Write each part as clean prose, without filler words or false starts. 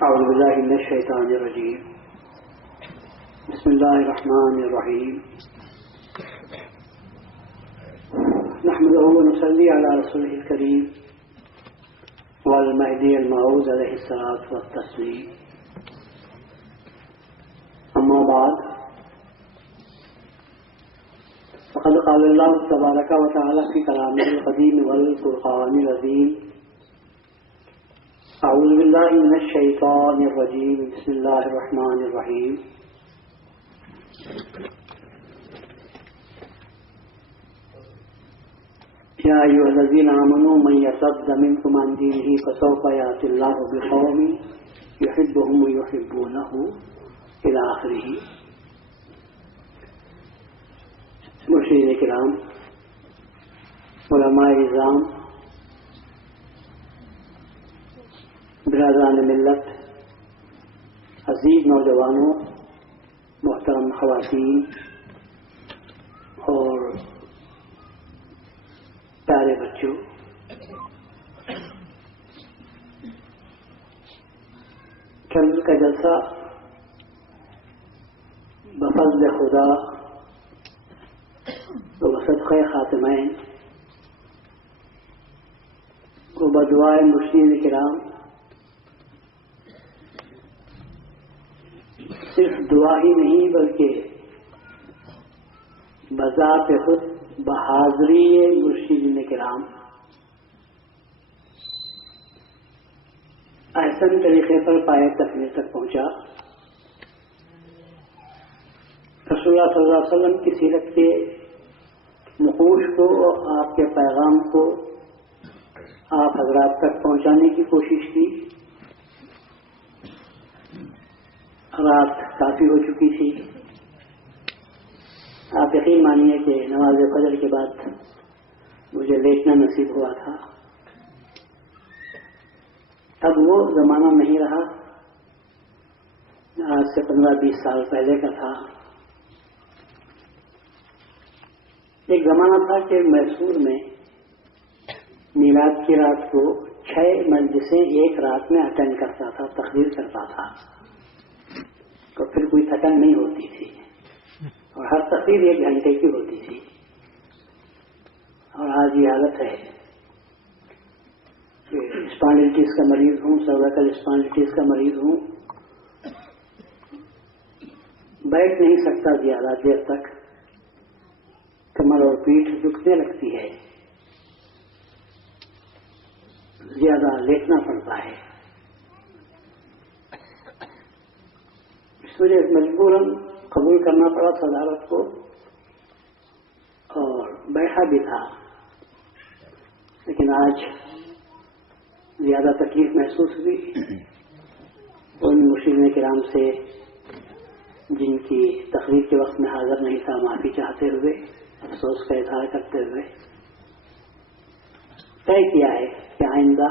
أعوذ بالله من الشيطان الرجيم. بسم الله الرحمن الرحيم. نحمده ونصلي على رسوله الكريم والمهدي الموعود عليه الصلاة والتسليم. أما بعد، فقد قال الله تبارك وتعالى في كلامه القديم والفرقان العظيم: أعوذ بالله من الشيطان الرجيم. بسم الله الرحمن الرحيم. يا أيها الذين آمنوا من يرتد منكم عن دينه فسوف يأتي الله بقوم يحبهم ويحبونه إلى آخره. مرشدین کرام، علماء نظام، برادران ملت، عزیز نوجوانوں، محترم خواتین اور پیارے بچوں، کل کا جلسہ بفضل خدا و بصدقہ خاتمین و بدعائے مرشدین کرام صرف دعا ہی نہیں بلکہ بذات خود بحاضری مرشدین کرام احسن طریقے پر پائے تکمیل تک پہنچا. رسول اللہ صلی اللہ علیہ وسلم کی سیرت کے نقوش کو اور آپ کے پیغام کو آپ حضرات تک پہنچانے کی کوشش کی. رات کافی ہو چکی تھی. آپ یقین مانیے کہ نماز فجر کے بعد مجھے لیٹنا نصیب ہوا تھا. اب وہ زمانہ نہیں رہا، آج سے 15-20 سال پہلے کا تھا. ایک زمانہ تھا کہ میسور میں میلاد کی رات کو 6 مجلسیں ایک رات میں اٹینڈ کرتا تھا، تقریر کرتا تھا، تو پھر کوئی تھکن نہیں ہوتی تھی اور ہر تقریر 1 گھنٹے کی ہوتی تھی. اور آج یہ حالت ہے کہ اسپانڈلٹیز کا مریض ہوں، سرویکل اسپانڈلٹیز کا مریض ہوں، بیٹھ نہیں سکتا زیادہ دیر تک، کمر اور پیٹھ دکھنے لگتی ہے، زیادہ لیٹنا پڑتا ہے. اس وجہ مجبوراً قبول کرنا پڑا صدارت کو اور بیٹھا بھی تھا. لیکن آج زیادہ تکلیف محسوس ہوئی. ان مرشدین کرام سے جن کی تقریر کے وقت میں حاضر نہیں تھا معافی چاہتے ہوئے، افسوس کا اظہار کرتے ہوئے طے کیا ہے کہ آئندہ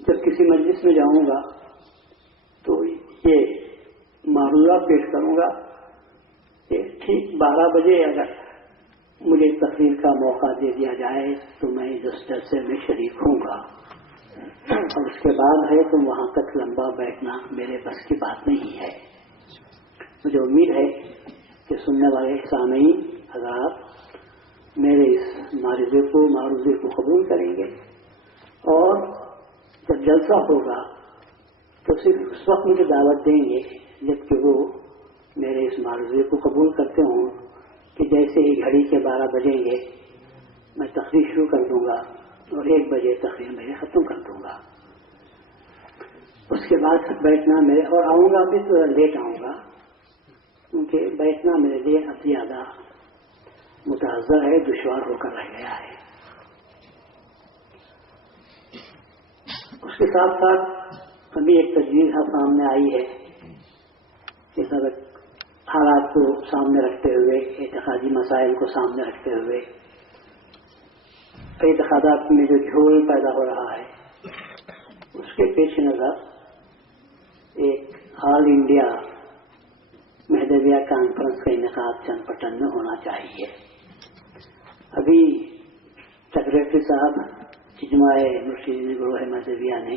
جب کسی مجلس میں جاؤں گا تو یہ معروضہ پیش کروں گا کہ ٹھیک 12 بجے اگر مجھے تقریر کا موقع دے دیا جائے تو میں اس جلسے میں شریک ہوں گا، اور اس کے بعد ہے تو وہاں تک لمبا بیٹھنا میرے بس کی بات نہیں ہے. مجھے امید ہے کہ سننے والے سامعین حضرات میرے اس معروضے کو قبول کریں گے، اور جب جلسہ ہوگا تو صرف اس وقت مجھے دعوت دیں گے جبکہ وہ میرے اس معروضے کو قبول کرتے ہوں کہ جیسے ہی گھڑی کے 12 بجیں گے میں تقریر شروع کر دوں گا اور 1 بجے تقریر میرے ختم کر دوں گا. اس کے بعد بیٹھنا میرے، اور آؤں گا بھی تو لیٹ آؤں گا کیونکہ بیٹھنا میرے لیے اب زیادہ متعذر ہے، دشوار ہو کر رہ گیا ہے. اس کے ساتھ ساتھ ابھی ایک تجویز سامنے آئی ہے کہ سب حالات کو سامنے رکھتے ہوئے، اعتقادی مسائل کو سامنے رکھتے ہوئے، اعتقادات میں جو جھول پیدا ہو رہا ہے اس کے پیش نظر ایک آل انڈیا مہدویہ کانفرنس کا انعقاد چند پٹن میں ہونا چاہیے. ابھی سیکریٹری صاحب اجماع مرشدین گروہ مہدویہ نے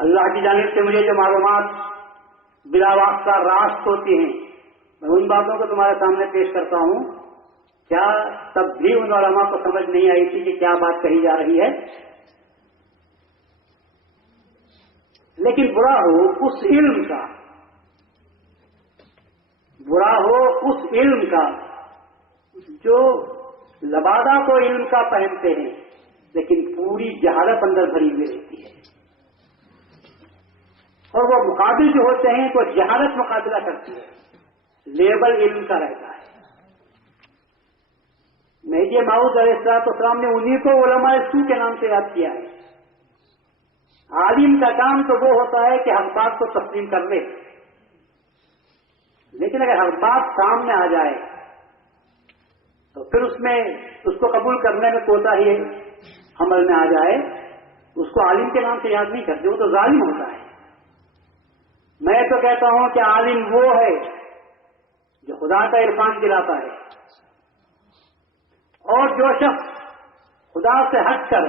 اللہ کی جانب سے مجھے جو معلومات بلا واسطہ راست ہوتی ہیں میں ان باتوں کو تمہارے سامنے پیش کرتا ہوں. کیا تب بھی ان علماء کو سمجھ نہیں آئی تھی کہ کیا بات کہی جا رہی ہے؟ لیکن برا ہو اس علم کا، برا ہو اس علم کا جو لبادہ کو علم کا پہنتے ہیں لیکن پوری جہالت اندر بھری ہوئی رہتی ہے، اور وہ مقابل جو ہوتے ہیں وہ جہالت مقابلہ کرتی ہے، لیبل علم کا رہتا ہے. مہدی موعود علیہ السلام نے انہی کو علماء سو کے نام سے یاد کیا ہے. عالم کا کام تو وہ ہوتا ہے کہ ہر بات کو تسلیم کر لے، لیکن اگر ہر بات سامنے آ جائے تو پھر اس کو قبول کرنے میں کوتاہی عمل میں آ جائے، اس کو عالم کے نام سے یاد نہیں کرتے، وہ تو ظالم ہوتا ہے. میں تو کہتا ہوں کہ عالم وہ ہے جو خدا کا عرفان دلاتا ہے، اور جو شخص خدا سے ہٹ کر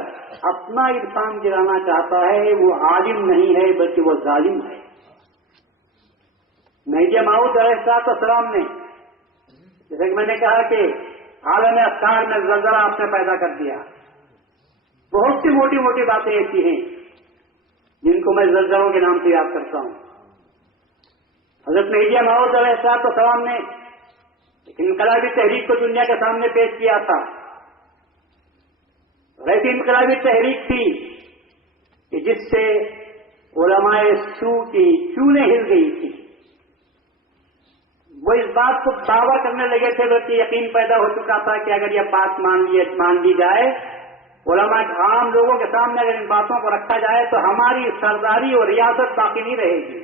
اپنا عرفان دلانا چاہتا ہے وہ عالم نہیں ہے بلکہ وہ ظالم ہے. مہدی موعود علیہ السلام نے جیسے کہ میں نے کہا کہ عالم افکار میں زلزلہ آپ نے پیدا کر دیا. بہت سی موٹی موٹی باتیں ایسی ہیں جن کو میں زلزلوں کے نام سے یاد کرتا ہوں. حضرت مہدی موعود علیہ السلام نے انقلابی تحریک کو دنیا کے سامنے پیش کیا تھا. ایسی انقلابی تحریک تھی کہ جس سے علماء سو کی چونیں ہل گئی تھی. وہ اس بات کو دعویٰ کرنے لگے تھے بلکہ یقین پیدا ہو چکا تھا کہ اگر یہ بات مان لی جائے، علماء عام لوگوں کے سامنے اگر ان باتوں کو رکھا جائے تو ہماری سرداری اور ریاست باقی نہیں رہے گی.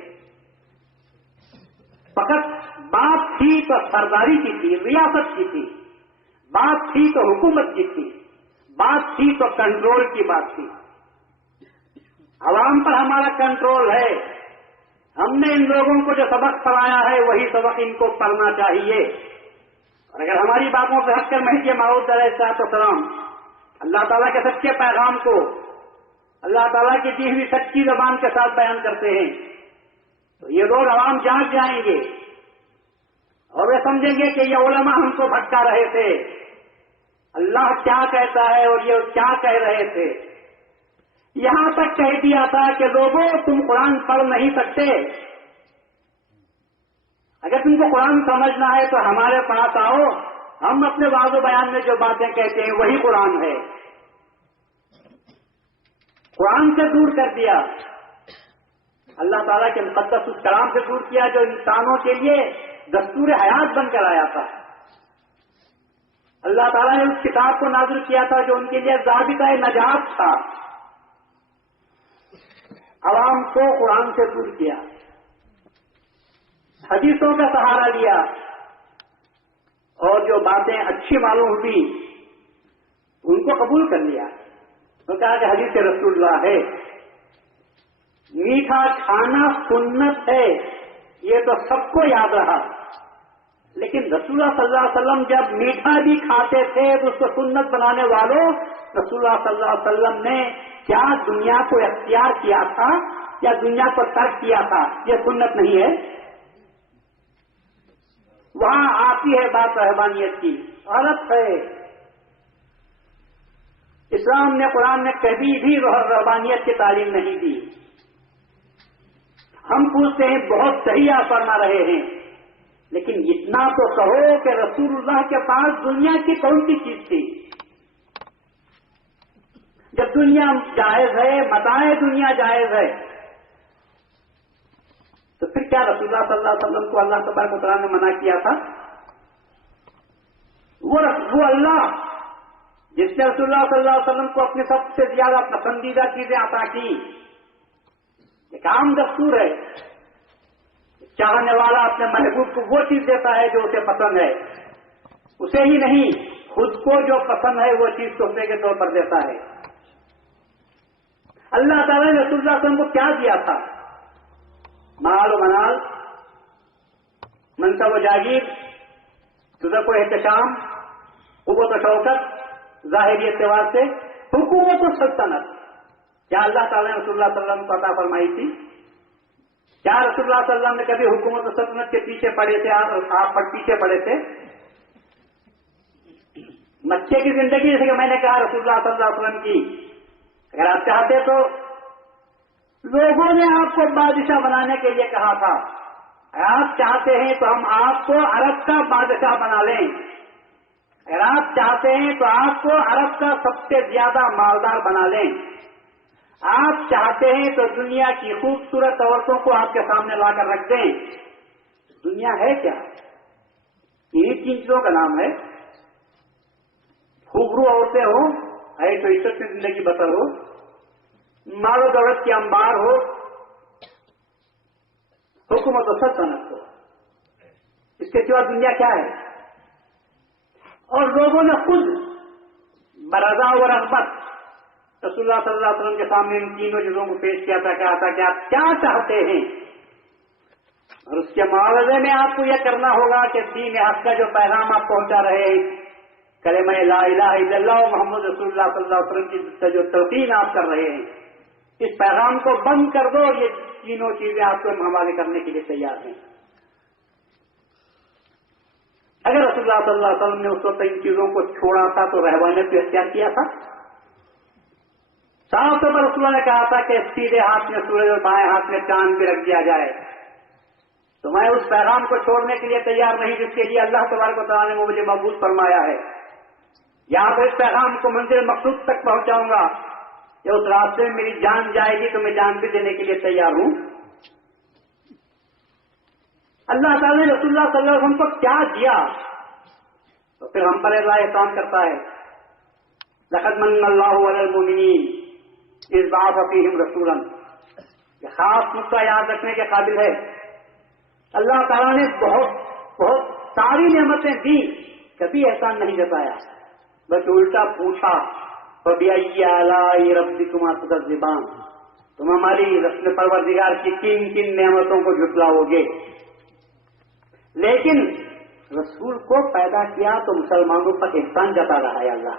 فقط بات تھی تو سرداری کی تھی، ریاست کی تھی، بات تھی تو حکومت کی تھی، بات تھی تو کنٹرول کی بات تھی. عوام پر ہمارا کنٹرول ہے. ہم نے ان لوگوں کو جو سبق پڑھایا ہے وہی سبق ان کو پڑھنا چاہیے. اور اگر ہماری باتوں سے ہٹ کر مہدی موعود علیہ السلام اللہ تعالیٰ کے سچے پیغام کو اللہ تعالیٰ کی دی ہوئی سچی زبان کے ساتھ بیان کرتے ہیں تو یہ لوگ عوام جانچ جائیں گے اور وہ سمجھیں گے کہ یہ علماء ہم کو بھٹکا رہے تھے. اللہ کیا کہتا ہے اور یہ کیا کہہ رہے تھے. یہاں تک کہہ دیا تھا کہ لوگوں تم قرآن پڑھ نہیں سکتے، اگر تم کو قرآن سمجھنا ہے تو ہمارے پاس آؤ، ہم اپنے واضح و بیان میں جو باتیں کہتے ہیں وہی قرآن ہے. قرآن سے دور کر دیا، اللہ تعالیٰ کے مقدس اس کلام سے دور کیا جو انسانوں کے لیے دستور حیات بن کر آیا تھا. اللہ تعالیٰ نے اس کتاب کو نازل کیا تھا جو ان کے لیے ضابطہ نجات تھا. عوام کو قرآن سے دور کیا، حدیثوں کا سہارا لیا، اور جو باتیں اچھی معلوم ہوئی ان کو قبول کر لیا. تو کہا کہ حدیث رسول اللہ ہے، میٹھا کھانا سنت ہے، یہ تو سب کو یاد رہا. لیکن رسول اللہ صلی اللہ علیہ وسلم جب میٹھا بھی کھاتے تھے تو اس کو سنت بنانے والوں رسول اللہ صلی اللہ علیہ وسلم نے کیا دنیا کو اختیار کیا تھا یا دنیا کو ترک کیا تھا؟ یہ سنت نہیں ہے. وہاں آتی ہے بات رہبانیت کی، غلط ہے. اسلام نے قرآن نے کبھی بھی رہبانیت کی تعلیم نہیں دی. ہم پوچھتے ہیں بہت صحیح آپ فرما رہے ہیں، لیکن اتنا تو کہو کہ رسول اللہ کے پاس دنیا کی کون سی چیز تھی؟ جب دنیا جائز ہے، متاع دنیا جائز ہے، تو پھر کیا رسول اللہ صلی اللہ علیہ وسلم کو اللہ تبارک و تعالیٰ نے منع کیا تھا؟ وہ اللہ جس نے رسول اللہ صلی اللہ علیہ وسلم کو اپنی سب سے زیادہ پسندیدہ چیزیں عطا کی، ایک عام دستور ہے. چاہنے والا اپنے محبوب کو وہ چیز دیتا ہے جو اسے پسند ہے، اسے ہی نہیں خود کو جو پسند ہے وہ چیز تحفے کے طور پر دیتا ہے. اللہ تعالیٰ نے رسول اللہ صلی اللہ علیہ وسلم کو کیا دیا تھا؟ مال و منال، منصب و جاگیر، تجھے کو احتشام، قوت و شوکت ظاہری اعتبار سے، حکومت و سلطنت. کیا اللہ تعالیٰ نے رسول اللہ صلی اللہ علیہ وسلم کو عطا فرمائی تھی؟ کیا رسول اللہ صلی اللہ علیہ وسلم نے کبھی حکومت و سلطنت کے پیچھے پڑے تھے؟ آپ پیچھے پڑے تھے؟ مکے کی زندگی جیسے کہ میں نے کہا رسول اللہ صلی اللہ علیہ وسلم کی، اگر آپ چاہتے تو لوگوں نے آپ کو بادشاہ بنانے کے لیے کہا تھا، اگر آپ چاہتے ہیں تو ہم آپ کو عرب کا بادشاہ بنا لیں، اگر آپ چاہتے ہیں تو آپ کو عرب کا سب سے زیادہ مالدار بنا لیں، آپ چاہتے ہیں تو دنیا کی خوبصورت عورتوں کو آپ کے سامنے لا کر رکھ دیں۔ دنیا ہے کیا؟ انہیں تین چیزوں کا نام ہے، خوبرو عورتیں ہو، ہے تو عزت میں زندگی بسر ہو، مال و دولت کی انبار ہو، حکومت و سلطنت ہو، اس کے سوا دنیا کیا ہے؟ اور لوگوں نے خود برضا و رغبت رسول اللہ صلی اللہ علیہ وسلم کے سامنے ان تینوں چیزوں کو پیش کیا تھا، کہا تھا کہ آپ کیا چاہتے ہیں، اور اس کے معاوضے میں آپ کو یہ کرنا ہوگا کہ دین حق کا جو پیغام آپ پہنچا رہے ہیں، کلمہ لا الہ الا اللہ محمد رسول اللہ صلی اللہ علیہ وسلم کی جو تلقین آپ کر رہے ہیں، اس پیغام کو بند کر دو، اور یہ تینوں چیزیں آپ کو حوالے کرنے کے لیے تیار ہیں۔ اگر رسول اللہ صلی اللہ علیہ وسلم نے اس وقت ان چیزوں کو چھوڑا تھا تو رہبانیت کو اختیار کیا تھا؟ صاف طور پر رسول اللہ نے کہا تھا کہ سیدھے ہاتھ میں سورج اور بائیں ہاتھ میں چاند بھی رکھ دیا جائے، تو میں اس پیغام کو چھوڑنے کے لیے تیار نہیں جس کے لیے اللہ تبارک و تعالیٰ نے مجھے مبعوث فرمایا ہے۔ یا تو اس پیغام کو منزل مقصود تک پہنچاؤں گا، یا اس راستے میں میری جان جائے گی تو میں جان بھی دینے کے لیے تیار ہوں۔ اللہ تعالیٰ نے رسول اللہ صلی اللہ علیہ وسلم کو کیا دیا تو پھر ہم پر اللہ احسان کرتا ہے، لقد من اللہ علی المؤمنین اذ بعث فیہم رسولا۔ یہ خاص نقطہ یاد رکھنے کے قابل ہے، اللہ تعالیٰ نے بہت ساری نعمتیں دی، کبھی احسان نہیں جتایا، بلکہ الٹا پوچھا فَبِأَيِّ آلَاءِ رَبِّكُمَا تُكَذِّبَانِ، تم ہماری رسول پروردگار کی کن کن نعمتوں کو جھٹلاؤ گے۔ لیکن رسول کو پیدا کیا تو مسلمانوں پر احسان جتا رہا ہے اللہ،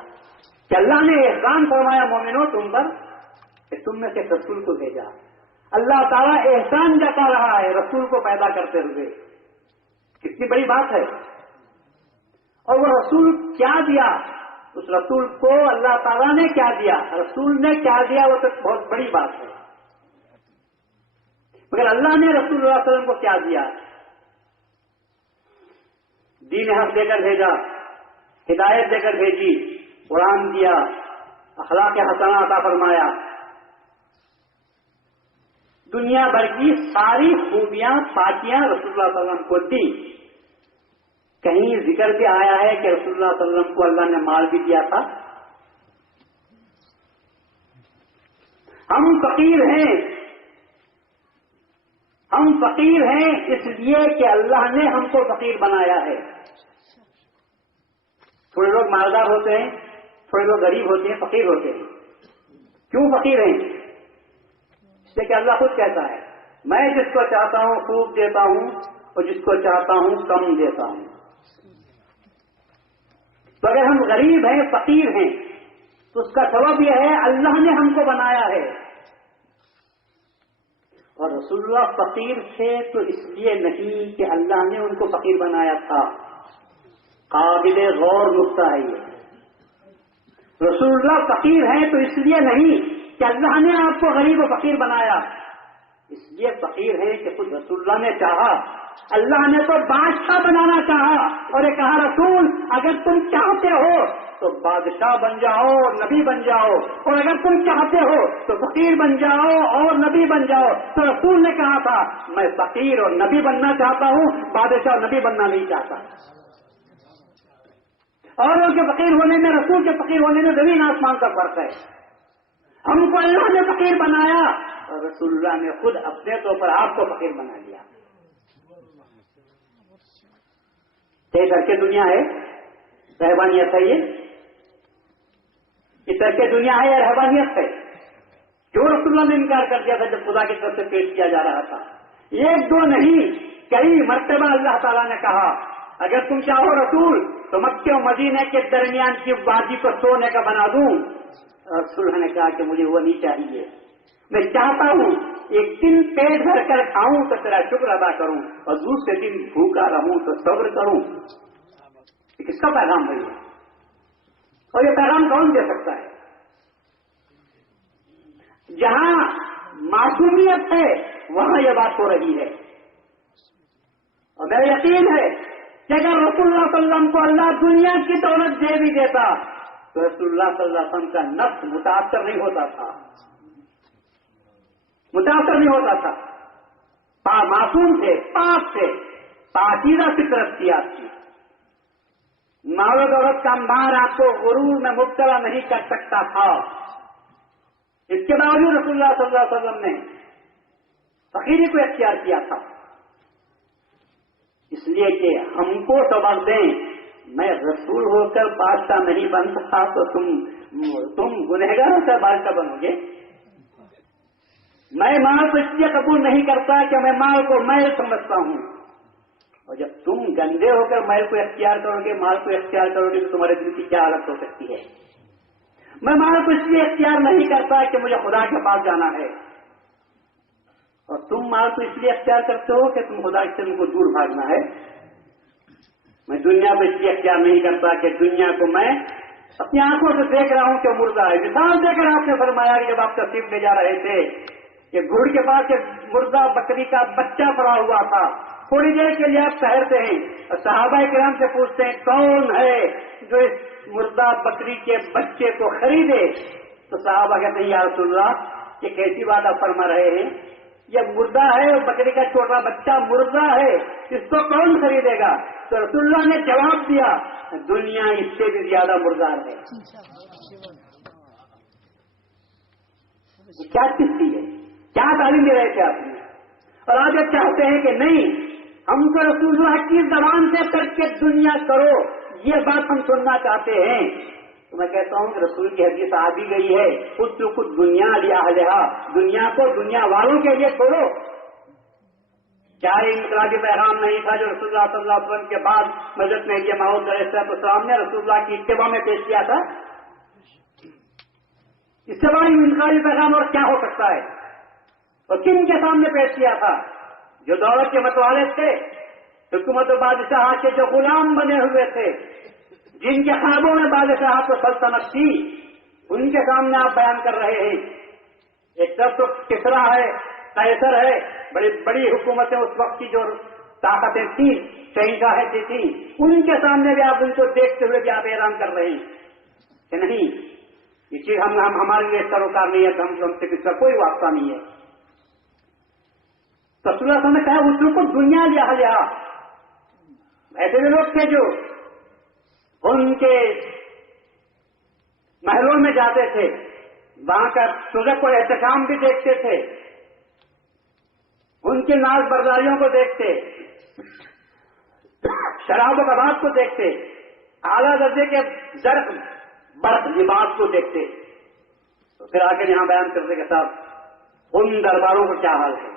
کہ اللہ نے احسان فرمایا مومنوں تم پر کہ تم میں سے رسول کو بھیجا۔ اللہ تعالیٰ احسان جتا رہا ہے رسول کو پیدا کرتے ہوئے، کتنی بڑی بات ہے۔ اور وہ رسول کیا دیا، اس رسول کو اللہ تعالیٰ نے کیا دیا، رسول نے کیا دیا، وہ تو بہت بڑی بات ہے۔ مگر اللہ نے رسول اللہ علیہ وسلم کو کیا دیا؟ دین حق دے کر بھیجا، ہدایت دے کر بھیجی، قرآن دیا، اخلاق حسنہ عطا فرمایا، دنیا بھر کی ساری خوبیاں پاکیاں رسول اللہ صلی اللہ علیہ وسلم کو دی۔ کہیں ذکر بھی آیا ہے کہ رسول اللہ صلی اللہ علیہ وسلم کو اللہ نے مال بھی دیا تھا۔ ہم فقیر ہیں، ہم فقیر ہیں اس لیے کہ اللہ نے ہم کو فقیر بنایا ہے۔ تھوڑے لوگ مالدار ہوتے ہیں، تھوڑے لوگ غریب ہوتے ہیں، فقیر ہوتے ہیں۔ کیوں فقیر ہیں؟ اس لیے کہ اللہ خود کہتا ہے میں جس کو چاہتا ہوں خوب دیتا ہوں اور جس کو چاہتا ہوں کم دیتا ہوں۔ تو اگر ہم غریب ہیں، فقیر ہیں، تو اس کا سبب یہ ہے اللہ نے ہم کو بنایا ہے۔ اور رسول اللہ فقیر تھے تو اس لیے نہیں کہ اللہ نے ان کو فقیر بنایا تھا، قابل غور نقطہ ہے یہ۔ رسول اللہ فقیر ہیں تو اس لیے نہیں کہ اللہ نے آپ کو غریب و فقیر بنایا، اس لیے فقیر ہے کہ خود رسول اللہ نے چاہا۔ اللہ نے تو بادشاہ بنانا چاہا اور یہ کہا رسول اگر تم چاہتے ہو تو بادشاہ بن جاؤ، نبی بن جاؤ، اور اگر تم چاہتے ہو تو فقیر بن جاؤ اور نبی بن جاؤ۔ تو رسول نے کہا تھا میں فقیر اور نبی بننا چاہتا ہوں، بادشاہ اور نبی بننا نہیں چاہتا۔ اور ان کے فقیر ہونے میں، رسول کے فقیر ہونے میں زمین آسمان کا فرق ہے۔ ہم کو اللہ نے فقیر بنایا اور رسول اللہ نے خود اپنے طور پر آپ کو فقیر بنا لیا۔ یہ کر کے دنیا ہے، رہبانیت ہے، یہ کر کے دنیا ہے یا رہبانیت ہے؟ کیوں رسول اللہ نے انکار کر دیا تھا جب خدا کی طرف سے پیش کیا جا رہا تھا؟ ایک دو نہیں، کئی مرتبہ اللہ تعالیٰ نے کہا اگر تم چاہو رسول تو مکے اور مدینے کے درمیان کی وادی کو سونے کا بنا دوں. رسول نے کہا کہ مجھے وہ نہیں چاہیے. میں چاہتا ہوں ایک دن پیٹ بھر کر کھاؤں تو تیرا شکر ادا کروں اور دوسرے دن بھوکا رہوں تو صبر کروں. کس کا پیغام ہے اور یہ پیغام کون دے سکتا ہے؟ جہاں معصومیت ہے وہاں یہ بات ہو رہی ہے. اور میرا یقین ہے کہ اگر رسول اللہ صلی اللہ علیہ وسلم کو اللہ دنیا کی دولت دے بھی دیتا تو رسول اللہ صلی اللہ علیہ وسلم کا نفس متاثر نہیں ہوتا تھا. متاثر نہیں ہوتا تھا. معصوم تھے، پاک تھے، پاکیزہ فطرت تھی آپ کی. مال و دولت کا مار آپ کو غرور میں مبتلا نہیں کر سکتا تھا. اس کے باوجود رسول اللہ صلی اللہ علیہ وسلم نے فقیری کو اختیار کیا تھا. اس لیے کہ ہم کو سبق دیں. میں رسول ہو کر بادشاہ نہیں بن سکتا تو تم گنہگار ہو کر بادشاہ بنو گے. میں مال کو اس لیے قبول نہیں کرتا کہ میں مال کو میل سمجھتا ہوں. اور جب تم گندے ہو کر میل کو اختیار کرو گے، مال کو اختیار کرو گے تو تمہارے دل کی کیا حالت ہو سکتی ہے. میں مال کو اس لیے اختیار نہیں کرتا کہ مجھے خدا کے پاس جانا ہے، اور تم مال کو اس لیے اختیار کرتے ہو کہ تم خدا سے تم کو دور بھاگنا ہے. میں دنیا کو اس لیے اختیار نہیں کرتا کہ دنیا کو میں اپنی آنکھوں سے دیکھ رہا ہوں کہ مردہ ہے. مثال دے کر آپ نے فرمایا کہ جب آپ تشریف لے جا رہے تھے کہ گھوڑ کے پاس ایک مردہ بکری کا بچہ پڑا ہوا تھا. تھوڑی دیر کے لیے آپ ٹھہرتے ہیں اور صحابہ کرام سے پوچھتے ہیں کون ہے جو اس مردہ بکری کے بچے کو خریدے. تو صحابہ کہتے ہیں یا رسول اللہ یہ کیسی بات آپ فرما رہے ہیں؟ یہ مردہ ہے، بکری کا چھوٹا بچہ مردہ ہے، اس کو کون خریدے گا؟ تو رسول اللہ نے جواب دیا دنیا اس سے بھی زیادہ مردار ہے. کیا کسی ہے؟ کیا تعلیم دے رہے تھے آپ نے؟ اور آج آپ چاہتے ہیں کہ نہیں ہم کو رسول اللہ کی زبان سے کر کے دنیا کرو، یہ بات ہم سننا چاہتے ہیں. تو میں کہتا ہوں کہ رسول کی حدیث آ بھی گئی ہے خود تو خود دنیا لیا لہا، دنیا کو دنیا والوں کے لیے چھوڑو. کیا انقلابی پیغام نہیں تھا جو رسول اللہ صلی اللہ علیہ وسلم کے بعد حضرت مہدی موعود علیہ السلام نے رسول اللہ کی اتباع میں پیش کیا تھا؟ اس سے بڑا انقلابی پیغام اور کیا ہو سکتا ہے؟ اور کن کے سامنے پیش کیا تھا؟ جو دولت کے متوالے تھے، حکومت و بادشاہ کے جو غلام بنے ہوئے تھے، جن کے خوابوں میں بادشاہ کو سلطنت تھی، ان کے سامنے آپ بیان کر رہے ہیں. ایک طرف تو کسرا ہے، قیصر ہے، بڑی بڑی حکومتیں اس وقت کی جو طاقتیں تھیں، شہنشاہیں تھیں، ان کے سامنے بھی آپ ان کو دیکھتے ہوئے بھی آپ اعلان کر رہے ہیں کہ نہیں یہ چیز ہمارے لیے سروکار نہیں ہے، ہم سے کس کا کوئی واسطہ نہیں ہے. تو رسول اللہ صلی اللہ علیہ وسلم نے کہا اس کو دنیا لیا. ایسے بھی لوگ تھے جو ان کے محلوں میں جاتے تھے، وہاں کا سلوک اور احتشام بھی دیکھتے تھے، ان کے ناز برداریوں کو دیکھتے، شراب و کباب کو دیکھتے، اعلیٰ درجے کے زرق برق لباس کو دیکھتے. تو پھر آ کے یہاں بیان کرتے کے ساتھ ان درباروں کو کیا حال ہے.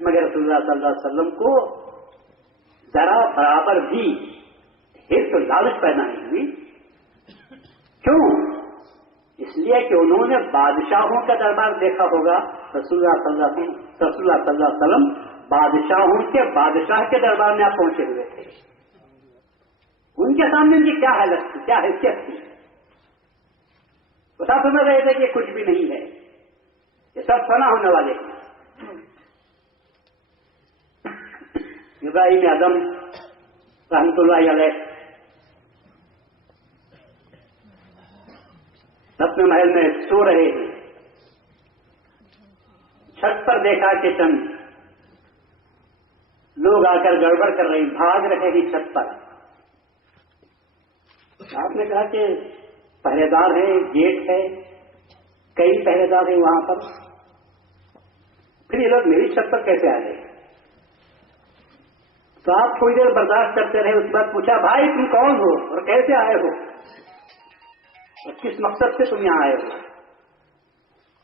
مگر رسول اللہ صلی اللہ علیہ وسلم کو ذرا برابر بھی حرص و لالچ پیدا نہیں ہوئی. کیوں؟ اس لیے کہ انہوں نے بادشاہوں کا دربار دیکھا ہوگا. رسول اللہ صلی اللہ علیہ وسلم بادشاہوں کے بادشاہ کے دربار میں آپ پہنچے ہوئے تھے. ان کے سامنے ان کی کیا حالت تھی، کیا حیثیت تھی؟ بتا سمجھ رہے تھے کہ کچھ بھی نہیں ہے، یہ سب فنا ہونے والے ہیں. ابراہیم اعظم رحمت اللہ علیہ اپنے محل میں سو رہے ہیں. چھت پر دیکھا کہ چند لوگ آ کر گڑبڑ کر رہے ہیں، بھاگ رہے ہیں چھت پر. آپ نے کہا کہ پہرے دار ہیں، گیٹ ہے، کئی پہرے دار ہیں وہاں پر، پھر یہ لوگ میری چھت پر کیسے آ گئے؟ تو آپ تھوڑی دیر برداشت کرتے رہے. اس کے بعد پوچھا بھائی تم کون ہو اور کیسے آئے ہو اور کس مقصد سے تم یہاں آئے ہو؟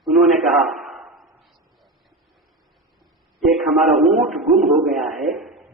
انہوں نے کہا ایک ہمارا اونٹ گم ہو گیا ہے،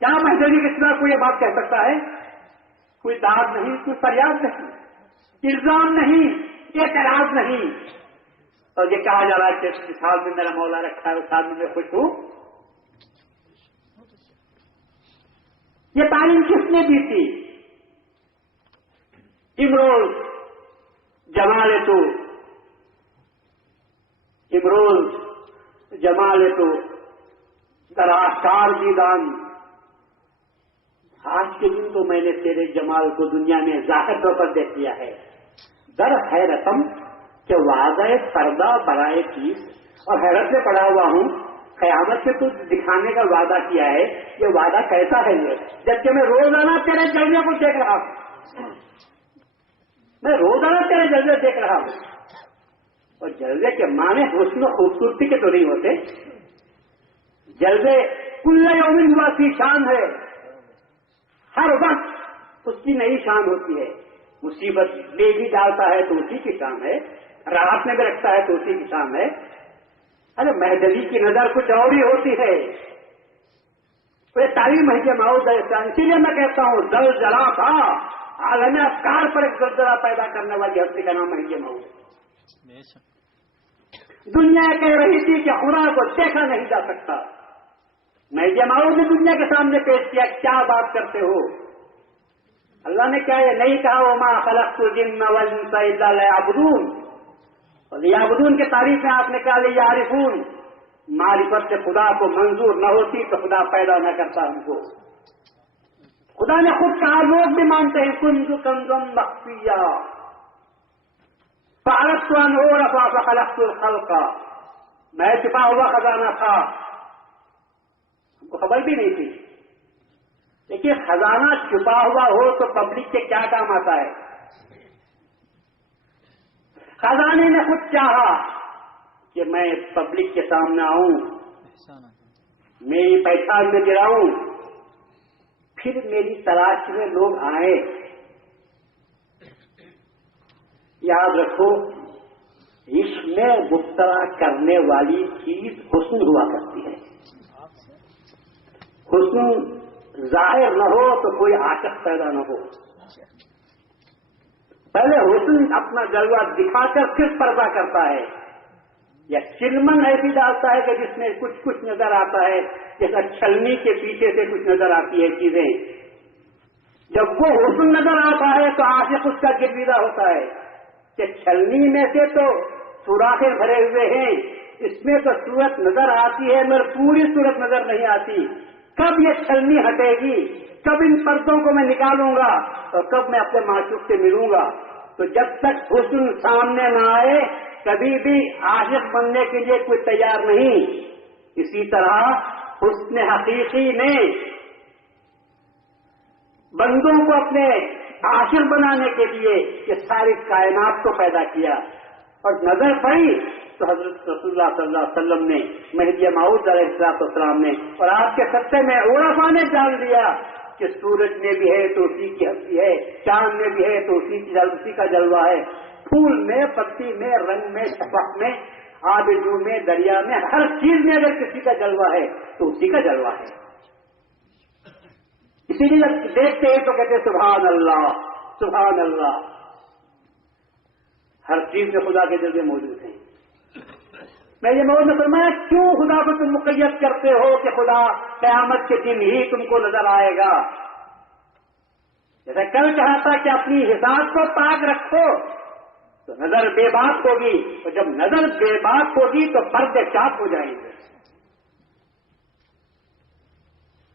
کیا مہدوی کے سوا کوئی یہ بات کہہ سکتا ہے؟ کوئی داد نہیں، کوئی فریاد نہیں، الزام نہیں، اعتراض نہیں، اور یہ کہا جا رہا ہے کہ اس حال میں میرا مولا رکھا ہے، اس حال میں خوش ہوں. یہ تعلیم کس نے دی تھی؟ امروز جمال تو درآشکار دیدان. آج کے دن تو میں نے تیرے جمال کو دنیا میں ظاہر طور پر دیکھ لیا ہے. در حیرتم کہ وعدہ پردہ برائے چیز، اور حیرت میں پڑا ہوا ہوں قیامت سے تو دکھانے کا وعدہ کیا ہے. یہ وعدہ کیسا ہے یہ؟ جبکہ میں روزانہ تیرے جلوے کو دیکھ رہا ہوں، میں روزانہ تیرے جلوے دیکھ رہا ہوں. اور جلوے کے معنی حسن و خوبصورتی کے تو نہیں ہوتے. جلوے کل یوم ہوا کی شان ہے، ہر وقت اس کی نئی شان ہوتی ہے. مصیبت میں بھی ڈالتا ہے تو اسی کی شان ہے، راحت میں بھی رکھتا ہے تو اسی کی شان ہے. ارے مہدوی کی نظر کچھ اور ہی ہوتی ہے. تعلیم ہے کہ ماؤد ہے. اسی لیے میں کہتا ہوں زلزلہ تھا عالم افکار پر ایک زلزلہ پیدا کرنے والی ہستی کا نام ہے ماؤد. دنیا کہہ رہی تھی کہ خدا کو دیکھا نہیں جا سکتا. میں ماؤد نے دنیا کے سامنے پیش کیا، کیا بات کرتے ہو؟ اللہ نے کیا یہ نہیں کہا وما خلقت الجن والانس الا لیعبدون؟ اور لیعبدون کے تعریف میں آپ نے کہا لیعرفون. معرفت سے خدا کو منظور نہ ہوتی تو خدا پیدا نہ کرتا ہم کو. خدا نے خود کہا، لوگ بھی مانتے ہیں کنز کنزم مخفیہ فعرفت ان اعرف فخلقت الخلق. میں چھپا ہوا خزانہ تھا، ہم کو خبر بھی نہیں تھی. لیکن خزانہ چھپا ہوا ہو تو پبلک کے کیا کام آتا ہے؟ خزانے نے خود چاہا کہ میں پبلک کے سامنے آؤں، میری پہچان میں گراؤں، پھر میری تلاش میں لوگ آئے. یاد رکھو عشق میں مبتلا کرنے والی چیز حسن ہوا کرتی ہے. حسن ظاہر نہ ہو تو کوئی عاشق پیدا نہ ہو. پہلے حسن اپنا جلوہ دکھا کر پھر پردہ کرتا ہے، یا چلمن ایسی ڈالتا ہے کہ جس میں کچھ نظر آتا ہے، جیسا چھلنی کے پیچھے سے کچھ نظر آتی ہے چیزیں. جب وہ حسن نظر آتا ہے تو عاشق اس کا گرویدہ ہوتا ہے کہ چھلنی میں سے تو سوراخیں بھرے ہوئے ہیں، اس میں تو صورت نظر آتی ہے مگر پوری صورت نظر نہیں آتی. کب یہ چھلنی ہٹے گی؟ کب ان پردوں کو میں نکالوں گا اور کب میں اپنے معشوق سے ملوں گا؟ تو جب تک حسن سامنے نہ آئے کبھی بھی عاشق بننے کے لیے کوئی تیار نہیں. اسی طرح حسن حقیقی نے بندوں کو اپنے عاشق بنانے کے لیے یہ ساری کائنات کو پیدا کیا. اور نظر پڑی تو حضرت رسول اللہ صلی اللہ علیہ وسلم نے، مہدی موعود علیہ السلام نے، اور آپ کے سطح میں عرفاء نے جان لیا کہ سورج میں بھی ہے تو اسی کی ہستی ہے، چاند میں بھی ہے تو اسی کا جلوہ ہے، پھول میں، پتی میں، رنگ میں، شفق میں، آب جو میں، دریا میں، ہر چیز میں اگر کسی کا جلوہ ہے تو اسی کا جلوہ ہے. اسی لیے جب دیکھتے ہیں تو کہتے ہیں سبحان اللہ سبحان اللہ. ہر چیز میں خدا کے جلوے موجود ہیں. میں یہ موضوع نے فرمایا کیوں خدا کو تم مقید کرتے ہو کہ خدا قیامت کے دن ہی تم کو نظر آئے گا؟ جیسے کل کہا تھا کہ اپنی حساب کو پاک رکھو تو نظر بے بات ہوگی، اور جب نظر بے بات ہوگی تو پردے چاک ہو جائیں گے.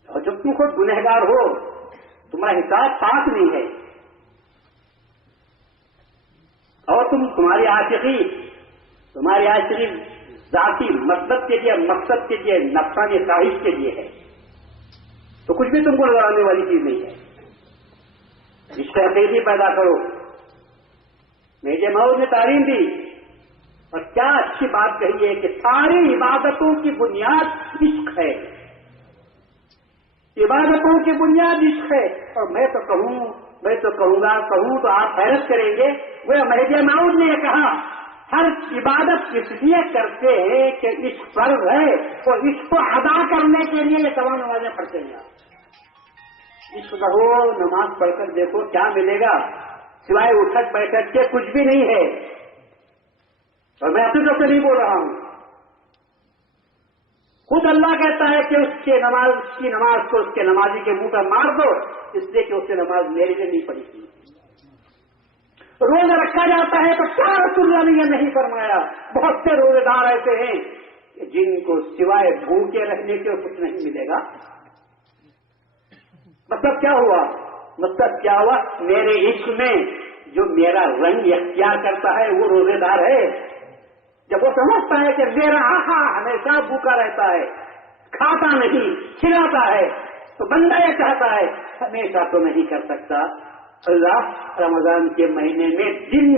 اور جب تم خود گنہگار ہو تمہارا حساب پاک نہیں ہے اور تمہاری عاشقی ذاتی مقصد کے لیے نفسانی خواہش کے لیے ہے تو کچھ بھی تم کو نظر آنے والی چیز نہیں ہے. عشق حقیقی پیدا کرو. میرے موعود نے تعلیم دی اور کیا اچھی بات کہی ہے کہ ساری عبادتوں کی بنیاد عشق ہے. عبادتوں کی بنیاد عشق ہے. اور میں تو کہوں گا تو آپ حیرت کریں گے. وہ مہدی موعود نے یہ کہا ہر عبادت اس لیے کرتے ہیں کہ عشق فرض ہے اور عشق کو ادا کرنے کے لیے یہ تمام نمازیں پڑھتے ہیں. عشق ہو نماز پڑھ کر دیکھو کیا ملے گا، سوائے اٹھک بیٹھک کے کچھ بھی نہیں ہے. اور میں اپنی طرف سے نہیں بول رہا ہوں، خود اللہ کہتا ہے کہ اس کی نماز کو اس کے نمازی کے منہ پر مار دو، اس لیے کہ اس کی نماز میرے لیے نہیں پڑی تھی. روزہ رکھا جاتا ہے تو کیا رسول اللہ نے یہ نہیں فرمایا؟ بہت سے روزے دار ایسے ہیں جن کو سوائے بھوکے رہنے کے کچھ نہیں ملے گا. مطلب کیا ہوا؟ میرے عشق میں جو میرا رنگ اختیار کرتا ہے وہ روزے دار ہے. جب وہ سمجھتا ہے کہ میرا آقا ہمیشہ بھوکا رہتا ہے، کھاتا نہیں، کھلاتا ہے، تو بندہ یہ چاہتا ہے ہمیشہ تو نہیں کر سکتا، اللہ رمضان کے مہینے میں دن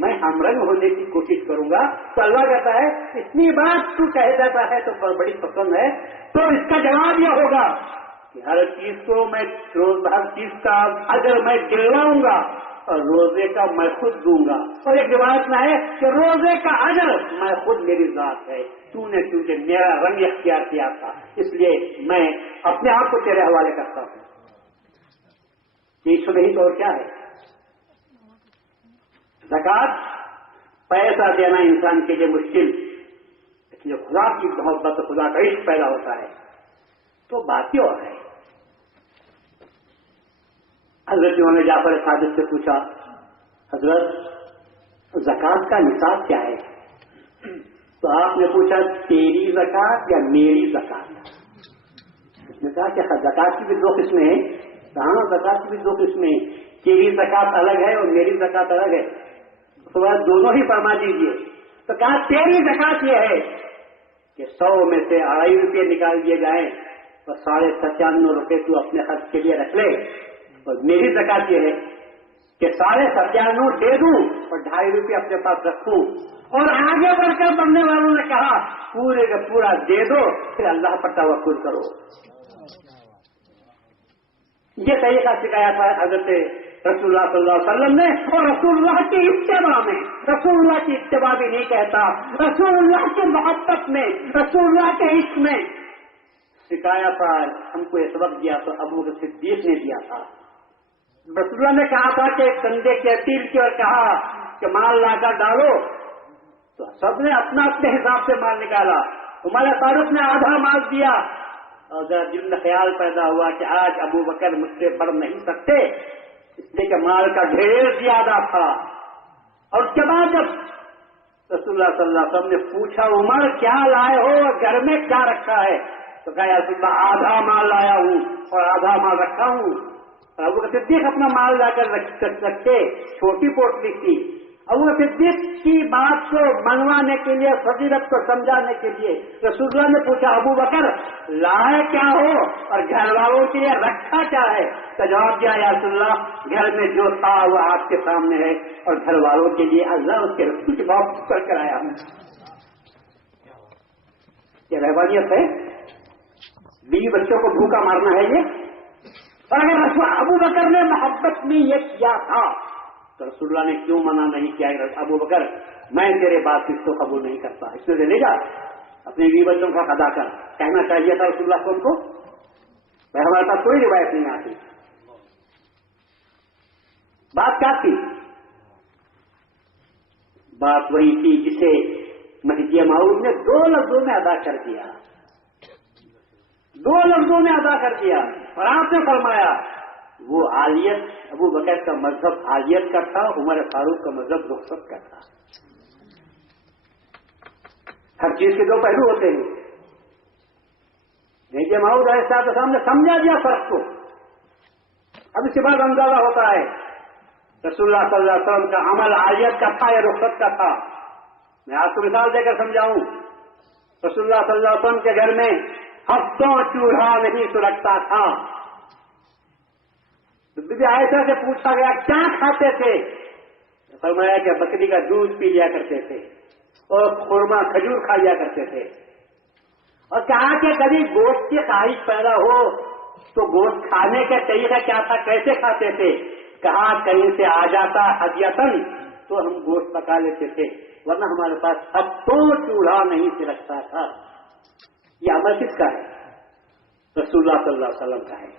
میں ہم رنگ ہونے کی کوشش کروں گا. تو اللہ کہتا ہے اتنی بات تو کہہ دیتا ہے تو بڑی پسند ہے. تو اس کا جواب یہ ہوگا کہ ہر چیز کو میں ہر چیز کا اجر میں دلواؤں گا اور روزے کا میں خود دوں گا. اور ایک روایت میں ہے کہ روزے کا اجر میں خود میری ذات ہے، تو نے کیونکہ میرا رنگ اختیار کیا تھا اس لیے میں اپنے آپ کو تیرے حوالے کرتا ہوں. یہ نہیں تو اور کیا ہے؟ زکات پیسہ دینا انسان کے لیے مشکل، لیکن جب خدا کی محبت خدا کا عشق پیدا ہوتا ہے تو بات ہی اور ہے. حضرت نے جعفر صادق سے پوچھا، حضرت زکات کا نصاب کیا ہے؟ تو آپ نے پوچھا تیری زکات یا میری زکات؟ اس نے کہا کہ زکات کی بھی دو قسمیں ہیں. کہاں زکات کی بھی دو قسمیں ہیں، تیری زکات الگ ہے اور میری زکات الگ ہے. تو بات دونوں ہی فرما دیجیے. تو کہا تیری زکات یہ ہے کہ 100 میں سے 2.5 روپے نکال دیے جائیں اور 97.5 روپے تو اپنے خرچ کے لیے رکھ لے. اور میری زکات یہ ہے کہ 97.5 دے دوں اور 2.5 روپے اپنے پاس رکھوں. اور آگے بڑھ کر بڑھنے والوں نے کہا پورے کا پورا دے دو، پھر اللہ پر توکل کرو. یہ طریقہ سکھایا تھا حضرت رسول اللہ صلی اللہ علیہ وسلم نے. اور رسول اللہ کی اتباع میں، رسول اللہ کی اتباع بھی نہیں کہتا، رسول اللہ کی محبت میں، رسول اللہ کے عشق میں سکھایا تھا. ہم کو یہ سبق دیا تو ابو بکر صدیق نے دیا تھا. رسول اللہ نے کہا تھا کہ کندھے کی اپیل کی اور کہا کہ مال لا کر ڈالو، تو سب نے اپنا اپنے حساب سے مال نکالا. عمر فاروق نے آدھا مال دیا اور دل میں خیال پیدا ہوا کہ آج ابو بکر مجھ سے بڑھ نہیں سکتے، اس لیے کہ مال کا ڈھیر زیادہ تھا. اور اس کے بعد جب رسول اللہ صلی اللہ علیہ وسلم نے پوچھا عمر کیا لائے ہو، گھر میں کیا رکھا ہے؟ تو کہا یا رسول اللہ آدھا مال لایا ہوں اور آدھا مال رکھا ہوں. ابو بکر صدیق اپنا مال لا کر رکھے، چھوٹی پوٹلی تھی. ابو بکر صدیق کی بات کو منوانے کے لیے، فضیلت کو سمجھانے کے لیے رسول اللہ نے پوچھا ابو بکر لائے کیا ہو اور گھر والوں کے لیے رکھا کیا ہے؟ تو جواب دیا یا رسول اللہ گھر میں جو تھا وہ آپ کے سامنے ہے اور گھر والوں کے لیے اللہ اس کے رسول کی بات کر کر آیا ہوں. یہ رہبانیت ہے؟ بیوی بچوں کو بھوکا مارنا ہے یہ؟ اور اگر رسول ابو بکر نے محبت میں یہ کیا تھا تو رسول اللہ نے کیوں منع نہیں کیا؟ ابو بکر میں تیرے بات اس کو قبول نہیں کرتا، اس میں لے جا اپنے بیوی بچوں کا ادا کر. کہنا چاہیے تھا رسول اللہ کو ان کو. ہمارے پاس کوئی روایت نہیں آتی. بات کیا تھی؟ بات وہی تھی جسے مہدی موعود نے 2 لفظوں میں ادا کر دیا. 2 لفظوں میں ادا کر دیا. اور آپ نے فرمایا وہ عالیت، ابو بکر کا مذہب عالیت کا تھا، عمر فاروق کا مذہب رخصت کا تھا. ہر چیز کے 2 پہلو ہوتے ہیں. مہدی موعود علیہ السلام نے سمجھا دیا فرق کو. اب اس کے بعد اندازہ ہوتا ہے رسول اللہ صلی اللہ علیہ وسلم کا عمل عالیت کا تھا یا رخصت کا تھا. میں آپ کو مثال دے کر سمجھاؤں. رسول اللہ صلی اللہ علیہ وسلم کے گھر میں ہفتوں چولہا نہیں سلگتا تھا. بی بی عائشہ سے پوچھا گیا کیا کھاتے تھے؟ فرمایا کہ بکری کا دودھ پی لیا کرتے تھے اور خورما کھجور کھا لیا کرتے تھے. اور کہا کہ کبھی گوشت کی خواہش پیدا ہو تو گوشت کھانے کا طریقہ کیا تھا، کیسے کھاتے تھے؟ کہا کہیں سے آ جاتا ہدیتن تو ہم گوشت پکا لیتے تھے، ورنہ ہمارے پاس ہفتوں چولہا نہیں سلگتا تھا. یہ عمل کس کا ہے؟ رسول اللہ صلی اللہ علیہ وسلم کا ہے.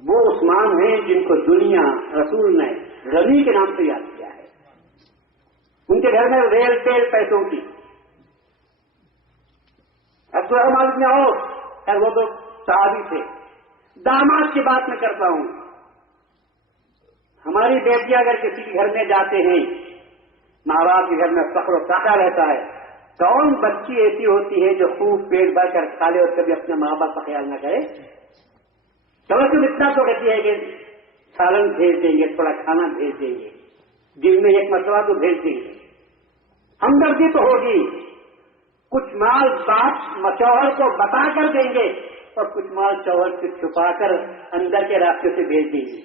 وہ عثمان ہیں جن کو دنیا رسول نے غنی کے نام سے یاد کیا ہے. ان کے گھر میں ریل ٹیل پیسوں کی. اب تو مالک میں آؤ، خیر وہ تو صحابی تھے. داماد کی بات میں کرتا ہوں. ہماری بیٹیاں اگر کسی کے گھر میں جاتے ہیں، ماں باپ کے گھر میں فخر و فخر رہتا ہے، کون بچی ایسی ہوتی ہے جو خوب پیٹ بھر کر کھا لے اور کبھی اپنے ماں باپ کا خیال نہ کرے؟ چلو تم اتنا تو کہتی ہے کہ سالن بھیج دیں گے، تھوڑا کھانا بھیج دیں گے، دن میں ایک مرتبہ تو بھیج دیں گے. ہمدردی تو ہوگی. کچھ مال باپ شوہر کو بتا کر دیں گے اور کچھ مال شوہر سے چھپا کر اندر کے راستے سے بھیج دیں گے.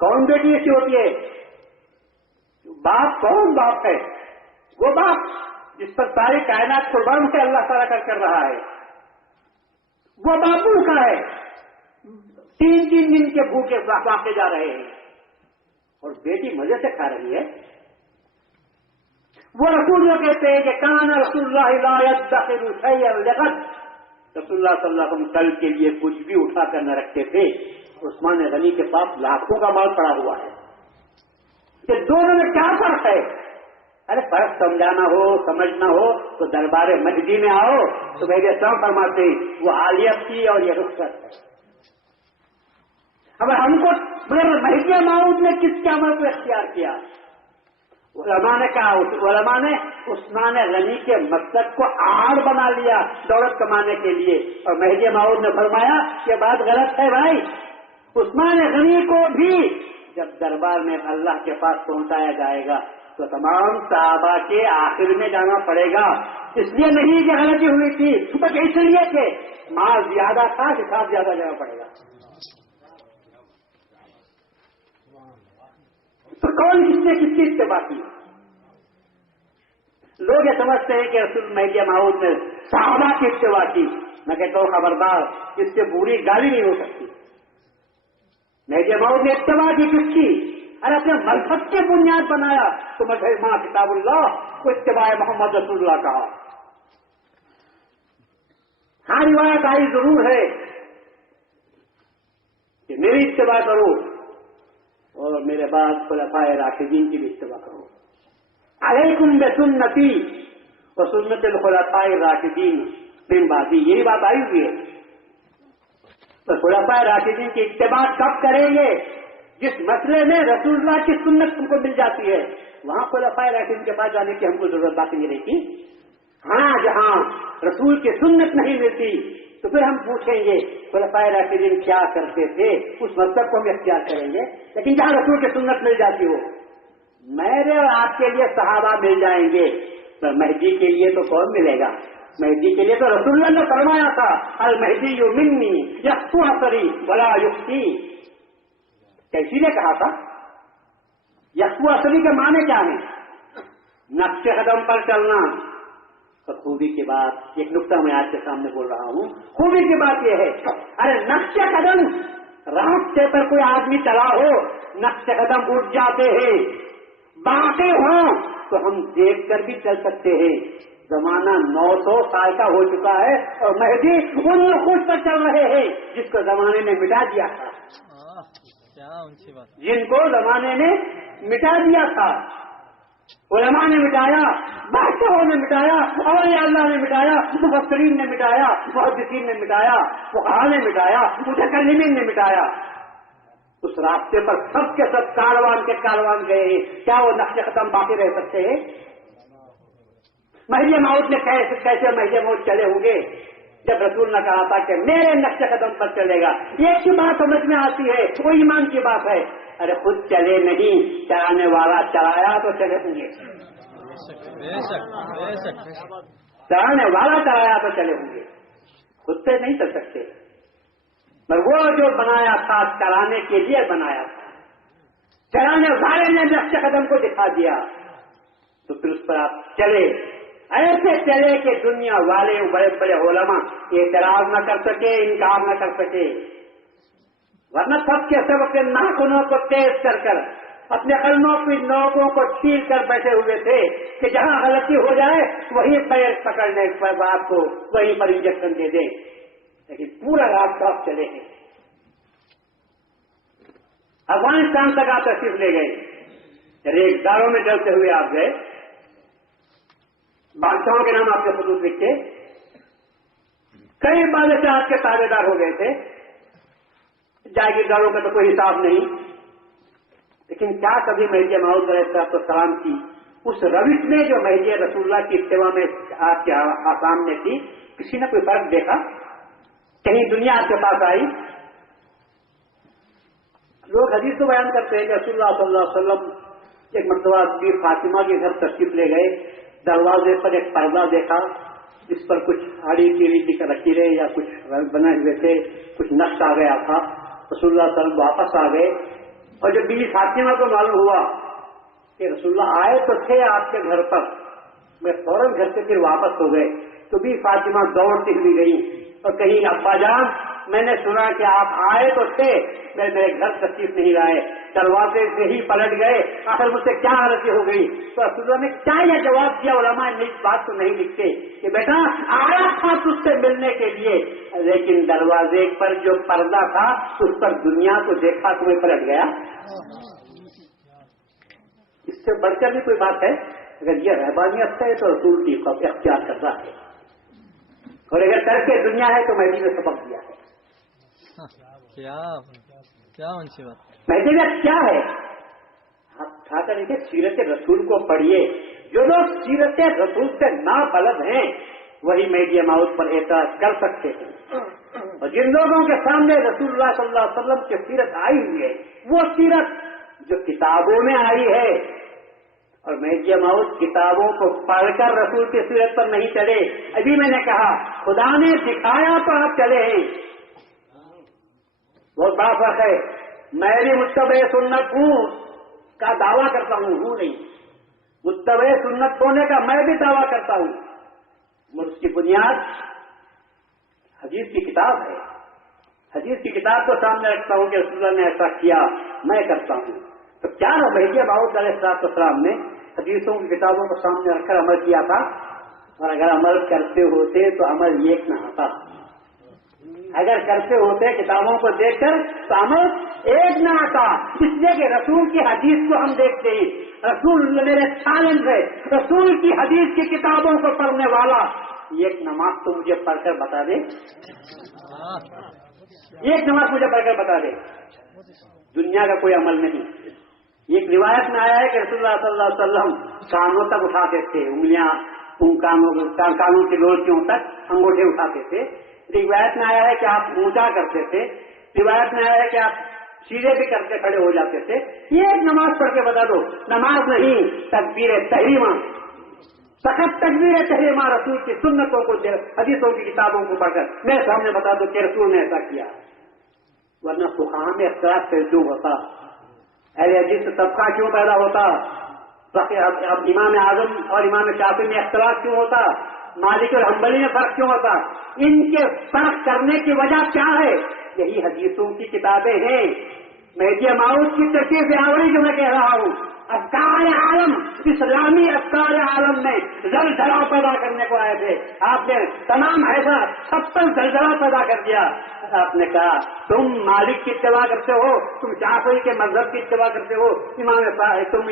کون بیٹی ایسی ہوتی ہے؟ باپ کون باپ ہے؟ وہ باپ جس پر ساری کائنات قربان سے اللہ تعالیٰ کر رہا ہے. وہ باپ بھوکا ہے، 3 دن کے بھوکے واقع جا رہے ہیں اور بیٹی مزے سے کھا رہی ہے. وہ رسول جو کہتے ہیں کہ کان رسول اللہ لا يدخر شيئا لغد، رسول اللہ صلی اللہ علیہ وسلم کل کے لیے کچھ بھی اٹھا کر نہ رکھتے تھے. عثمان غنی کے پاس لاکھوں کا مال پڑا ہوا ہے. کہ دونوں میں کیا فرق ہے؟ ارے فرق سمجھانا ہو، سمجھنا ہو تو دربار مہدی میں آؤ تو میرے سلام فرماتے وہ عالیت کی اور یہ رخصت ہے. اب ہم کو مہدی موعود نے کس کے عمل کو اختیار کیا؟ علماء نے کہا، علماء نے عثمان غنی کے مقصد کو آڑ بنا لیا دولت کمانے کے لیے، اور مہدی موعود نے فرمایا یہ بات غلط ہے بھائی. عثمان غنی کو بھی جب دربار میں اللہ کے پاس پہنچایا جائے گا تو تمام صحابہ کے آخر میں جانا پڑے گا. اس لیے نہیں کہ غلطی ہوئی تھی، بس اس لیے کہ مال زیادہ تھا، حساب زیادہ جانا پڑے گا. تو کون کس نے کس چیز سے بات کی؟ لوگ یہ سمجھتے ہیں کہ رسول مہدی موعود نے صحابہ کی اتباع کی. میں کہتا ہوں خبردار، اس سے بری گالی نہیں ہو سکتی. مہدی موعود نے اتباع کی کس کی؟ ارے اپنے مذہب کی بنیاد بنایا تو مذہب ماں کتاب اللہ کو اتباع محمد رسول اللہ کہا. ہاں روایت آئی ضرور ہے کہ میری اتباع کرو اور میرے بعد خلفاء راشدین کی بھی اتباع کرو. علیکم بسنتی و سنت الخلفاء الراشدین من بعدی، یہی بات آئی ہوئی ہے. تو خلفاء راشدین کی اتباع کب کریں گے؟ جس مسئلے میں رسول اللہ کی سنت تم کو مل جاتی ہے وہاں خلفاء راشدین کے پاس جانے کی ہم کو ضرورت باقی نہیں رہتی. ہاں جہاں رسول کی سنت نہیں ملتی تو پھر ہم پوچھیں گے خلفاء راشدین کیا کرتے تھے، اس مطلب کو ہم اختیار کریں گے. لیکن جہاں رسول کی سنت مل جاتی ہو، میرے اور آپ کے لیے صحابہ مل جائیں گے، پر مہدی کے لیے تو کون ملے گا؟ مہدی کے لیے تو رسول اللہ نے فرمایا تھا المہدی منی یخطو اثری ولا یخطی. کیسی نے کہا تھا؟ یخطو اثری کے معنی کیا ہے؟ نقش قدم پر چلنا. تو خوبی کی بات، ایک نقطہ میں آج کے سامنے بول رہا ہوں. خوبی کی بات یہ ہے، ارے نقش قدم راستے پر کوئی آدمی چلا ہو، نقش قدم اٹھ جاتے ہیں، باقی ہوں تو ہم دیکھ کر بھی چل سکتے ہیں. زمانہ 900 سال کا ہو چکا ہے اور مہدی ان خود پر چل رہے ہیں جس کو زمانے نے مٹا دیا تھا، جن کو زمانے نے مٹا دیا تھا. علماء نے مٹایا، بادشاہوں نے مٹایا، اولیاء اللہ نے مٹایا، مفسرین نے مٹایا، محدثین نے مٹایا، فقہاء نے مٹایا، متکلمین نے مٹایا. اس راستے پر سب کے سب کاروان کے کاروان گئے ہیں. کیا وہ نقش قدم باقی رہ سکتے ہیں؟ مہدی موعود نے کیسے مہدی موعود چلے ہوں گے جب رسول نے کہا تھا کہ میرے نقش قدم پر چلے گا. ایک ہی بات سمجھ میں آتی ہے، وہ ایمان کی بات ہے. ارے خود چلے نہیں، چلانے والا چلایا تو چلے ہوں گے. چلانے والا چلایا تو چلے ہوں گے، خود سے نہیں چل سکتے. پر وہ جو بنایا تھا چلانے کے لیے بنایا تھا، چلانے والے نے نقش قدم کو دکھا دیا تو پھر اس پر آپ چلے. ایسے چلے کہ دنیا والے بڑے بڑے علماء اعتراض نہ کر سکے، انکار نہ کر سکے. ورنہ سب کے سب اپنے ناخنوں کو تیز کر کر، اپنے قلموں کی نوکوں کو چھیل کر بیٹھے ہوئے تھے کہ جہاں غلطی ہو جائے وہیں پیر پکڑنے پر بات کو وہیں پر انجیکشن دے دیں. لیکن پورا راستہ آپ چلے ہیں. افغانستان تک آپ تشریف لے گئے, ریگداروں میں چلتے ہوئے آپ گئے, بادشاہوں کے نام آپ کے خطوط لکھے, کئی بادشاہ آپ کے تابع دار ہو گئے تھے, جاگیرداروں کا تو کوئی حساب نہیں. لیکن کیا کبھی مہدی موعود علیہ السلام کی اس روش میں جو مہدی رسول اللہ کی اتباع میں آپ کے سامنے تھی, کسی نے کوئی فرق دیکھا؟ کہیں دنیا آپ کے پاس آئی؟ لوگ حدیث کو بیان کرتے ہیں کہ رسول اللہ صلی اللہ علیہ وسلم ایک مرتبہ بی فاطمہ کے گھر تشریف لے گئے, دروازے پر ایک پردہ دیکھا جس پر کچھ ہاڑی تیری کی لکیریں یا کچھ رنگ بنے ہوئے تھے, کچھ نقش آ گیا تھا. رسول اللہ صلی اللہ علیہ وسلم واپس آ گئے, اور جب بی فاطمہ کو معلوم ہوا کہ رسول اللہ آئے تو تھے آپ کے گھر پر, میں فوراً گھر سے پھر واپس ہو گئے, تو بی فاطمہ دوڑتی ہوئی گئی اور کہیں ابا جان میں نے سنا کہ آپ آئے تو تھے, میرے گھر تشریف نہیں لائے, دروازے سے ہی پلٹ گئے, آخر مجھ سے کیا غلطی ہو گئی؟ تو رسول اللہ نے کیا یہ جواب دیا؟ علماء نے اس بات کو نہیں لکھتے کہ بیٹا آیا تھا تجھ سے ملنے کے لیے, لیکن دروازے پر جو پردہ تھا اس پر دنیا کو دیکھا تمہیں پلٹ گیا. اس سے بڑھ کر بھی کوئی بات ہے؟ اگر یہ رہبانیت ہے تو رسول کی اختیار کر رہا ہے, اور اگر کر کے دنیا ہے تو مہدی نے سبق دیا ہے. کیا منشی بات. مہدیت کیا ہے؟ آپ کھا کر دیکھیے, سیرت رسول کو پڑھیے. جو لوگ سیرت رسول سے نابلد ہیں وہی مہدی موعود پر اعتراض کر سکتے ہیں, اور جن لوگوں کے سامنے رسول اللہ صلی اللہ علیہ وسلم کی سیرت آئی ہوئی ہے وہ سیرت جو کتابوں میں آئی ہے, اور مہدی موعود کتابوں کو پڑھ کر رسول کی سیرت پر نہیں چلے. ابھی میں نے کہا خدا نے دکھایا تو آپ چلے ہیں, بہت بڑا فرق ہے. میں بھی متبع سنت ہوں کا دعویٰ کرتا ہوں نہیں, متبع سنت ہونے کا میں بھی دعویٰ کرتا ہوں, اس کی بنیاد حدیث کی کتاب ہے. حدیث کی کتاب کو سامنے رکھتا ہوں کہ رسول اللہ نے ایسا کیا, میں کرتا ہوں. تو کیا مہدی موعود علیہ السلام نے حدیثوں کی کتابوں کو سامنے رکھ کر عمل کیا تھا؟ اور اگر عمل کرتے ہوتے تو عمل ایک نہ آتا. اگر کرتے ہوتے کتابوں کو دیکھ کر تو عمل ایک نہ آتا. اس لیے کہ رسول کی حدیث کو ہم دیکھتے ہیں, رسول میرے چیلنج ہے, رسول کی حدیث کی کتابوں کو پڑھنے والا ایک نماز تو مجھے پڑھ کر بتا دے, ایک نماز مجھے پڑھ کر بتا دے. دنیا کا کوئی عمل نہیں. ایک روایت میں آیا ہے کہ رسول اللہ صلی اللہ علیہ وسلم کانوں تک اٹھاتے تھے, انگلیاں کانوں کی لوڑکیوں تک انگوٹھے اٹھاتے تھے. روایت میں آیا ہے کہ آپ اونچا کرتے تھے, روایت میں آیا ہے کہ آپ سیدھے بھی کر کے کھڑے ہو جاتے تھے. یہ ایک نماز پڑھ کے بتا دو. نماز نہیں, تکبیر تحریمہ, سخت تکبیر تحریمہ رسول کی سنتوں کو حدیثوں کی کتابوں کو پڑھ کر میرے سامنے بتا دو کہ رسول نے ایسا کیا. ورنہ فقہاء میں اختلاف کیوں ہوتا؟ اہل حدیث سے طبقہ کیوں پیدا ہوتا؟ اب امام اعظم اور امام شافعی میں اختلاف کیوں ہوتا؟ مالک اور حنبلی میں فرق کیوں ہوتا؟ ان کے فرق کرنے کی وجہ کیا ہے؟ یہی حدیثوں کی کتابیں ہیں. مہدی موعود کی تشریف آوری جو میں کہہ رہا ہوں, افکار عالم, اسلامی افکار عالم میں زلزلہ پیدا کرنے کو آئے تھے. آپ نے تمام ایسا 70 زلزلہ پیدا کر دیا. آپ نے کہا تم مالک کی اتباع کرتے ہو, تم شافعی کے مذہب کی اتباع کرتے ہو, تم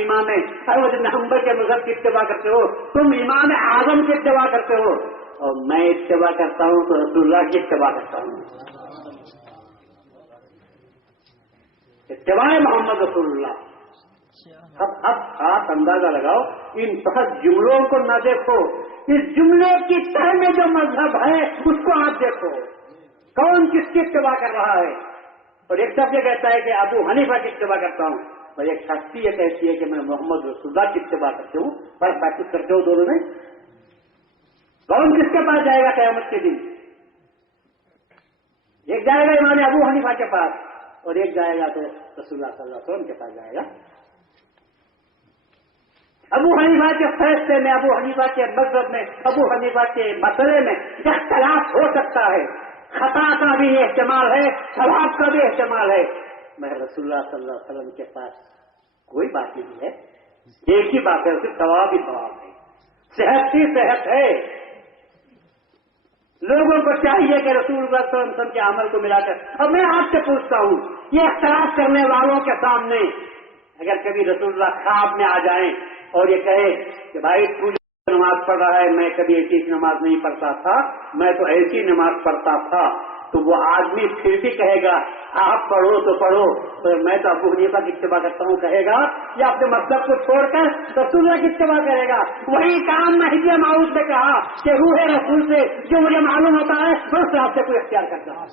امام احمد بن حنبل کے مذہب کی اتباع کرتے ہو, تم امام اعظم کی اتباع کرتے ہو, اور میں اتباع کرتا ہوں تو رسول اللہ کی اتباع کرتا ہوں. اتباع محمد رسول اللہ. اب آپ اندازہ لگاؤ, ان بہت جملوں کو نہ دیکھو, اس جملے کی تہ میں جو مذہب ہے اس کو آپ دیکھو, کون کس کی اتباع کر رہا ہے. اور ایک شخص یہ کہتا ہے کہ ابو حنیفہ کی اتباع کرتا ہوں, اور ایک شخص یہ کہتی ہے کہ میں محمد رسول اللہ کی اتباع کرتی ہوں. پر پریکٹس کرتے ہو دونوں میں, کون کس کے پاس جائے گا قیامت کے دن؟ ایک جائے گا امام ابو حنیفہ کے پاس, اور ایک جائے گا تو رسول اللہ صلی اللہ علیہ وسلم کے پاس جائے گا. ابو حنیفہ کے فیصلے میں, ابو حنیفہ کے مذہب میں, ابو حنیفہ کے مسئلے میں اختلاف ہو سکتا ہے. خطا کا بھی احتمال ہے, ثواب کا بھی احتمال ہے. میں رسول اللہ صلی اللہ علیہ وسلم کے پاس کوئی بات نہیں ہے, ایک ہی بات ہے, اسے ثواب ہی ثواب ہے, صحت ہی صحت ہے. لوگوں کو چاہیے کہ رسول اللہ صلی اللہ علیہ وسلم کے عمل کو ملا کر. اور میں آپ سے پوچھتا ہوں, یہ اختلاف کرنے والوں کے سامنے اگر کبھی رسول اللہ خواب میں آ جائیں اور یہ کہے کہ بھائی تو نماز پڑھ رہا ہے, میں کبھی ایسی نماز نہیں پڑھتا تھا, میں تو ایسی نماز پڑھتا تھا, تو وہ آدمی پھر بھی کہے گا آپ پڑھو تو پڑھو, تو میں تو ابو حنیفہ کی اتباع کرتا ہوں کہے گا, یا اپنے مطلب کو چھوڑ کر رسول اللہ کی اتباع کرے گا. وہی کام مہدی موعود نے کہا کہ روح رسول سے جو مجھے معلوم ہوتا ہے وہ اس راستے کو اختیار کرتا ہے.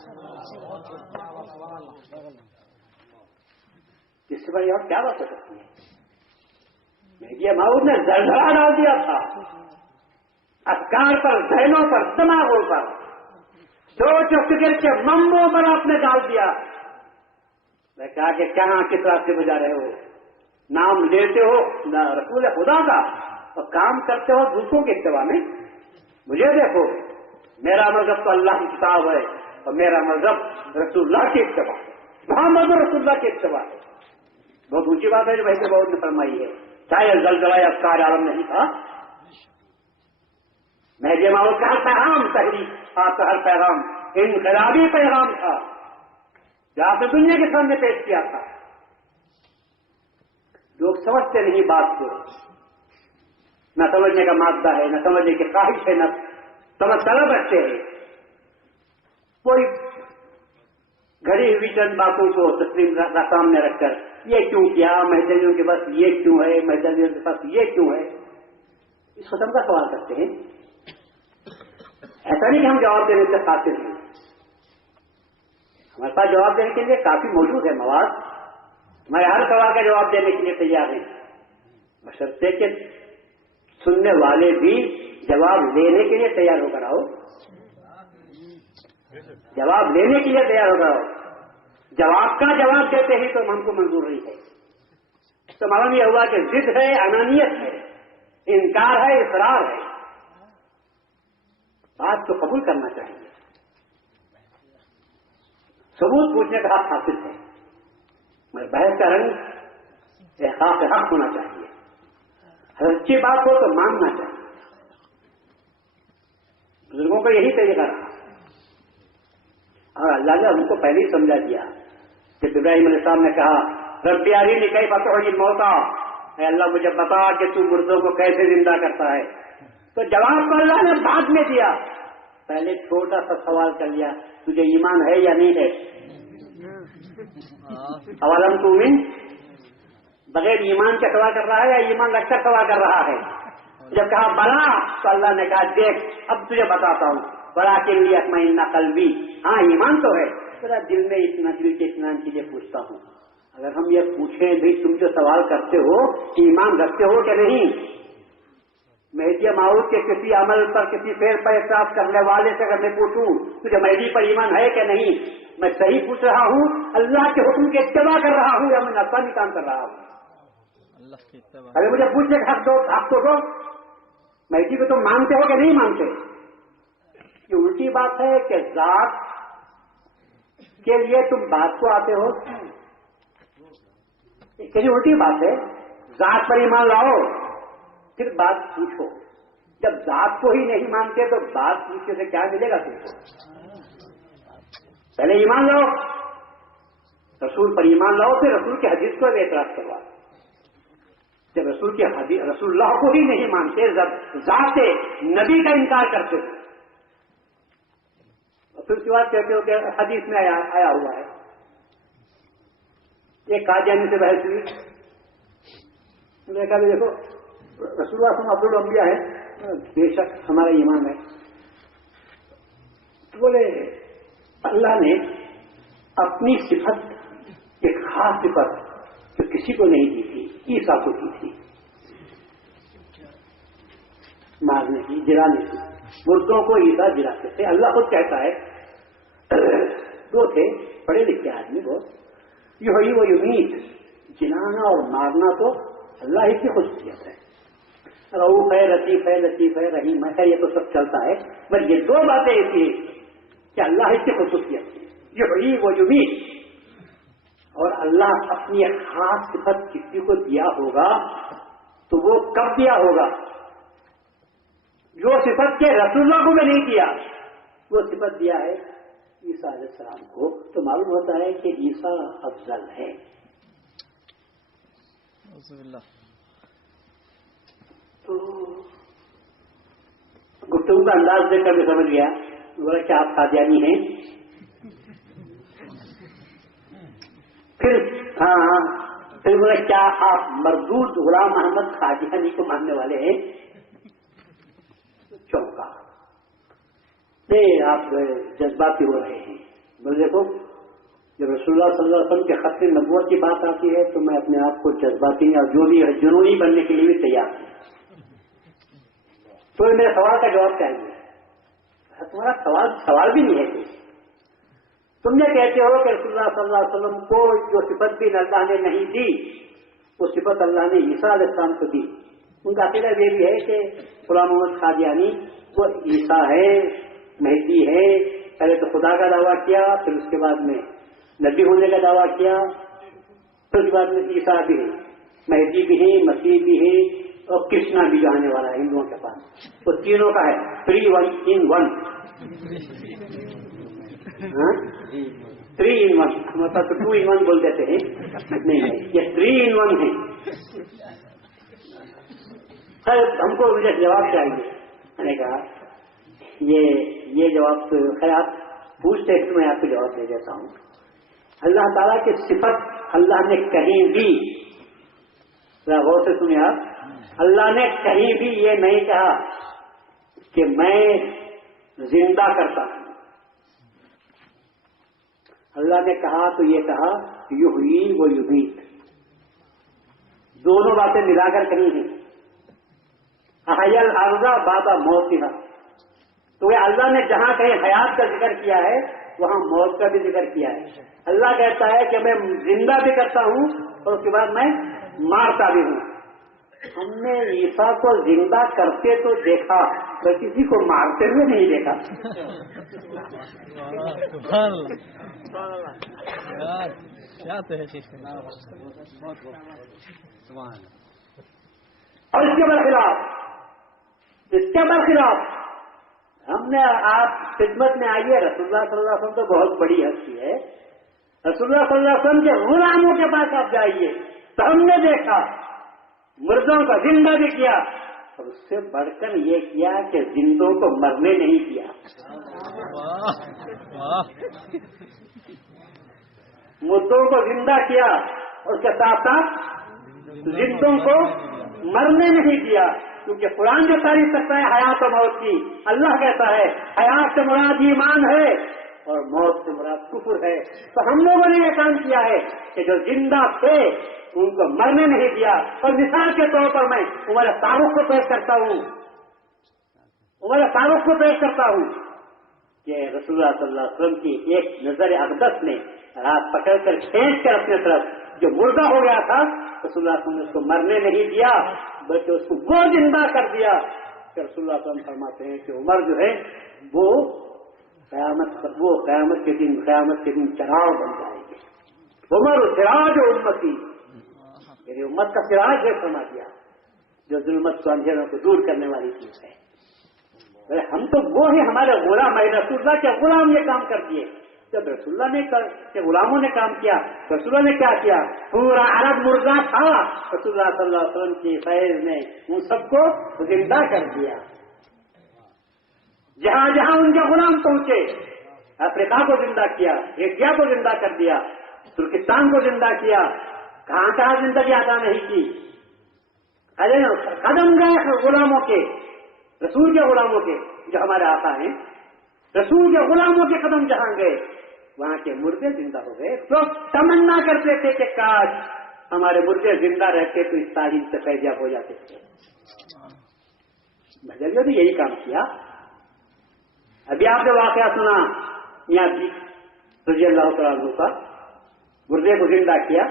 اس سے بڑی اور کیا بات ہو سکتی ہے؟ مہدی موعود نے زلزلہ ڈال دیا تھا افکار پر, ذہنوں پر, دماغوں پر, سوچ و فکر کے ممبوں پر آپ نے ڈال دیا. میں کہا کہ کہاں کس راستے میں جا رہے ہو؟ نام لیتے ہو رسول خدا کا اور کام کرتے ہو دوسروں کے اتباع میں. مجھے دیکھو, میرا مذہب تو اللہ کی کتاب ہے اور میرا مذہب رسول اللہ کی اتباع, محمد رسول اللہ کی اتباع ہے. بہت اونچی بات ہے جو بھائی بہت نے فرمائی ہے. چاہے زلزلہ افکار عالم نہیں تھا, مہدی موعود کا ہر پیغام تحریک, آپ کا ہر پیغام انقلابی پیغام تھا جو آپ نے دنیا کے سامنے پیش کیا تھا. لوگ سمجھتے نہیں بات کو, نہ سمجھنے کا مادہ ہے, نہ سمجھنے کی خواہش ہے, نہ سمجھ طلب رکھتے ہیں. کوئی گھڑی ہوئی چند باتوں کو تسلیم کا سامنے رکھ کر یہ کیوں کیا, مہدویوں کے پاس یہ کیوں ہے, مہدویوں کے پاس یہ کیوں ہے, اس قسم کا سوال کرتے ہیں. ایسا نہیں کہ ہم جواب دینے سے قاصر ہیں, ہمارے پاس جواب دینے کے لیے کافی موجود ہے مواد, ہمارے ہر سوال کا جواب دینے کے لیے تیار ہیں, بشرطے کہ سننے والے بھی جواب لینے کے لیے تیار ہو کر آؤ, جواب لینے کے لیے تیار ہو کر آؤ. جواب کا جواب دیتے ہی تو ہم کو منظور نہیں ہے. تو معلوم یہ ہوا کہ ضد ہے, انانیت ہے, انکار ہے, اصرار ہے. بات کو قبول کرنا چاہیے, ثبوت پوچھنے کا حق حاصل ہے, مگر بحث کا رنگ احساس حق ہونا چاہیے. سچی بات ہو تو ماننا چاہیے. بزرگوں کو یہی طریقہ رہا, اور اللہ نے ہم کو پہلے ہی سمجھا دیا کہ ابراہیم علیہ السلام نے کہا رب ارینی کیف تحیی الموتیٰ, اے اللہ مجھے بتا کہ تو مردوں کو کیسے زندہ کرتا ہے. تو جواب تو اللہ نے بعد میں دیا, پہلے چھوٹا سا سوال کر لیا, تجھے ایمان ہے یا نہیں ہے؟ اولم تؤمن, بغیر ایمان کے سوال کر رہا ہے یا ایمان رکھ کر سوال کر رہا ہے؟ جب کہا بلا, تو اللہ نے کہا دیکھ اب تجھے بتاتا ہوں, ولیکن لیطمئن قلبی, ہاں ایمان تو ہے, ذرا دل میں اتنا, دل کے اطمینان کے لیے پوچھتا ہوں. اگر ہم یہ پوچھیں بھی تم جو سوال کرتے ہو ایمان رکھتے ہو کہ نہیں, مہدی موعود کے کسی عمل پر, کسی فعل پر اعتراض کرنے والے سے اگر میں پوچھوں تجھے مہدی پر ایمان ہے کہ نہیں, میں صحیح پوچھ رہا ہوں, اللہ کے حکم کی اتباع کر رہا ہوں, یا میں نفسانی کام کر رہا ہوں؟ ارے مجھے پوچھنے کا حق تو دو, مہدی کو تم مانتے ہو کہ نہیں مانتے؟ یہ الٹی بات ہے کہ ذات کے لیے تم بات کو آتے ہو, یہ الٹی بات ہے. ذات پر ایمان لاؤ پھر بات پوچھو, جب ذات کو ہی نہیں مانتے تو بات پوچھنے سے کیا ملے گا تم کو؟ پہلے ایمان لاؤ, رسول پر ایمان لاؤ, پھر رسول کی حدیث کو اعتراض کروا. جب رسول کی حدیث, رسول اللہ کو ہی نہیں مانتے, ذات نبی کا انکار کرتے ہو, پھر اس کے بعد کہتے ہو کہ حدیث میں آیا ہوا ہے. ایک قادیانی سے بحث ہوئی, میں نے کہا دیکھو رسول اللہ صلی اللہ علیہ وسلم افضل الانبیاء ہے, بے شک ہمارا ایمان ہے. تو بولے اللہ نے اپنی صفت, ایک خاص صفت جو کسی کو نہیں دی تھی, عیسیٰ کو دی تھی, مارنے کی, جلانے کی. مردوں کو عیسیٰ جلاتے تھے. اللہ خود کہتا ہے, دو تھے پڑھے لکھے آدمی بہت, یہ وہ یمیت, جلانا اور مارنا تو اللہ ہی کی خصوصیت ہے. رؤوف ہے, لطیف ہے, لطیف ہے, رحیم ہے, یہ تو سب چلتا ہے, بس یہ دو باتیں ایسی ہیں کہ اللہ ہی کی خصوصیت ہے, یہ وہ یمیت. اور اللہ اپنی خاص صفت کسی کو دیا ہوگا تو وہ کب دیا ہوگا؟ جو صفت کے رسول اللہ کو بھی نہیں دیا, وہ صفت دیا ہے عیسیٰ علیہ السلام کو، تو معلوم ہوتا ہے کہ عیسیٰ افضل ہے. تو گفتگو کا انداز دیکھ کر میں سمجھ گیا، بولا کہ آپ قادیانی ہیں. پھر بولا کیا آپ مردود غلام محمد قادیانی کو ماننے والے ہیں؟ چونکا، نہیں آپ جذباتی ہو رہے ہیں. بولے دیکھو جب رسول اللہ صلی اللہ علیہ وسلم کے خط نبوت کی بات آتی ہے تو میں اپنے آپ کو جذباتی اور جو بھی جنونی بننے کے لیے بھی تیار ہوں. تو میرے سوال کا جواب چاہیے. تمہارا سوال بھی نہیں ہے کوئی. تم یہ کہتے ہو کہ رسول اللہ صلی اللہ علیہ وسلم کو جو صفت بھی اللہ نے نہیں دی وہ صفت اللہ نے عیسیٰ علیہ السلام کو دی. ان کا عقیدہ یہ بھی ہے کہ غلام محمد قادیانی وہ عیسیٰ ہے، مہدی ہے. پہلے تو خدا کا دعویٰ کیا، پھر اس کے بعد میں نبی ہونے کا دعویٰ کیا، پھر اس کے بعد میں عیسیٰ بھی ہے، مہدی بھی ہے، مسیح بھی ہے اور کرشنا بھی جو آنے والا ہے ہندوؤں کے پاس. وہ تینوں کا ہے 3 in 1. 3 in 1 مطلب 2 in 1 بول دیتے ہیں. نہیں، یہ 3 in 1 ہے. ہم کو مجھے جواب چاہیے. میں نے کہا یہ جواب تو خیر آپ پوچھتے ہیں تو میں آپ کو جواب دے دیتا ہوں. اللہ تعالیٰ کی صفت اللہ نے کہیں بھی، ذرا غور سے سنیں آپ، اللہ نے کہیں بھی یہ نہیں کہا کہ میں زندہ کرتا ہوں. اللہ نے کہا تو یہ کہا یحیی و یمیت. دونوں باتیں ملا کر کہیں ہیں. احیا الارض بعد موتها. تو یہ اللہ نے جہاں کہیں حیات کا ذکر کیا ہے وہاں موت کا بھی ذکر کیا ہے. اللہ کہتا ہے کہ میں زندہ بھی کرتا ہوں اور اس کے بعد میں مارتا بھی ہوں. ہم نے عیسیٰ کو زندہ کرتے تو دیکھا پر کسی کو مارتے ہوئے نہیں دیکھا. اور اس کے برخلاف ہم نے آپ خدمت میں آئیے. رسول اللہ صلی اللہ علیہ وسلم تو بہت بڑی ہستی ہے. رسول اللہ صلی اللہ علیہ وسلم کے غلاموں کے پاس آپ جائیے تو ہم نے دیکھا مردوں کو زندہ بھی کیا اور اس سے بڑھ کر یہ کیا کہ زندوں کو مرنے نہیں دیا. مردوں کو زندہ کیا اور اس کے ساتھ ساتھ زندوں کو مرنے نہیں دیا. کیونکہ قرآن جو تعریف کرتا ہے حیات و موت کی، اللہ کہتا ہے حیات سے مراد ایمان ہے اور موت سے مراد کفر ہے. تو ہم لوگوں نے یہ کام کیا ہے کہ جو زندہ تھے ان کو مرنے نہیں دیا. اور مثال کے طور پر میں عمر فاروق کو پیش کرتا ہوں کہ رسول اللہ صلی اللہ علیہ وسلم کی ایک نظر اقدس نے رات پکڑ کر کھینچ کر اپنے طرف جو مردہ ہو گیا تھا رسول اللہ صلی اللہ علیہ وسلم نے اس کو مرنے نہیں دیا بلکہ اس کو وہ زندہ کر دیا. کہ رسول اللہ صلی اللہ علیہ وسلم فرماتے ہیں کہ عمر جو ہے وہ قیامت کے دن چراغ بن جائے گے. عمر سراج و امتی، میری امت کا سراج ہے فرما دیا جو ظلمت کو اندھیروں کو دور کرنے والی چیز ہے. ہم تو وہ ہیں، ہمارے غلام ہے. رسول اللہ کے غلام یہ کام کر دیے. جب رسول اللہ نے غلاموں نے کام کیا رسول اللہ نے کیا کیا؟ پورا عرب مردہ تھا، رسول اللہ صلی اللہ علیہ وسلم کی فیض نے ان سب کو زندہ کر دیا. جہاں جہاں ان کے غلام پہنچے افریقہ کو زندہ کیا، ایشیا کو زندہ کر دیا، ترکستان کو زندہ کیا. کہاں کہاں زندگی عطا نہیں کی. ارے قدم گئے غلاموں کے، رسول کے غلاموں کے جو ہمارے آقا ہیں، رسول کے غلاموں کے قدم جہاں گئے وہاں کے مردے زندہ ہو گئے. تو تمنا کرتے تھے کہ کاش ہمارے مردے زندہ رہتے تو اس تعلیم سے فیضیاب ہو جاتے تھے. بھجلیوں نے یہی کام کیا. ابھی آپ نے واقعہ سنا یہاں بھی رضی اللہ تعالیٰ عنہ کا، مردے کو زندہ کیا.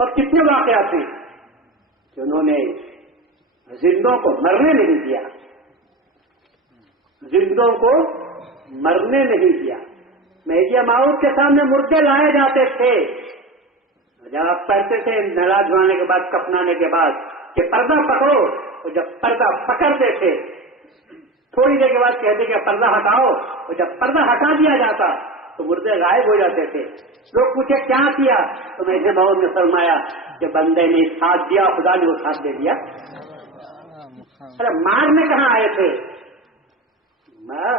اور کتنے واقعات ہیں کہ انہوں نے زندوں کو مرنے نہیں دیا، زندوں کو مرنے نہیں دیا. مہدی موعود کے سامنے مردے لائے جاتے تھے. جب آپ پڑھتے تھے ناراض ہونے کے بعد، کفنانے کے بعد کہ پردہ پکڑو، اور جب پردہ پکڑتے تھے تھوڑی دیر کے بعد کہتے کہ پردہ ہٹاؤ، اور جب پردہ ہٹا دیا جاتا تو مردے غائب ہو جاتے تھے. لوگ پوچھے کیا کیا، تو میں سے بہت نے فرمایا کہ بندے نے ساتھ دیا، خدا نے وہ ساتھ دے دیا. ارے مارنے کہاں آئے تھے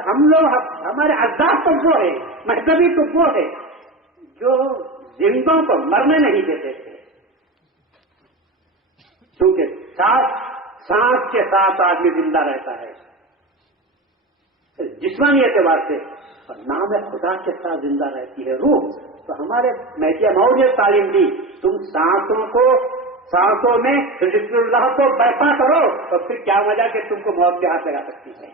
ہم لوگ؟ ہمارے اجداد تو وہ ہے، مذہبی تو وہ ہے جو زندوں کو مرنے نہیں دیتے تھے. کیونکہ سانس کے ساتھ آدمی زندہ رہتا ہے جسمانی اعتبار سے، اور نام خدا کے ساتھ زندہ رہتی ہے روح. تو ہمارے مہدی موعود نے تعلیم دی، تم سانسوں میں ذکر اللہ کو برپا کرو، تو پھر کیا وجہ کہ تم کو موت کے ہاتھ لگا سکتی ہے؟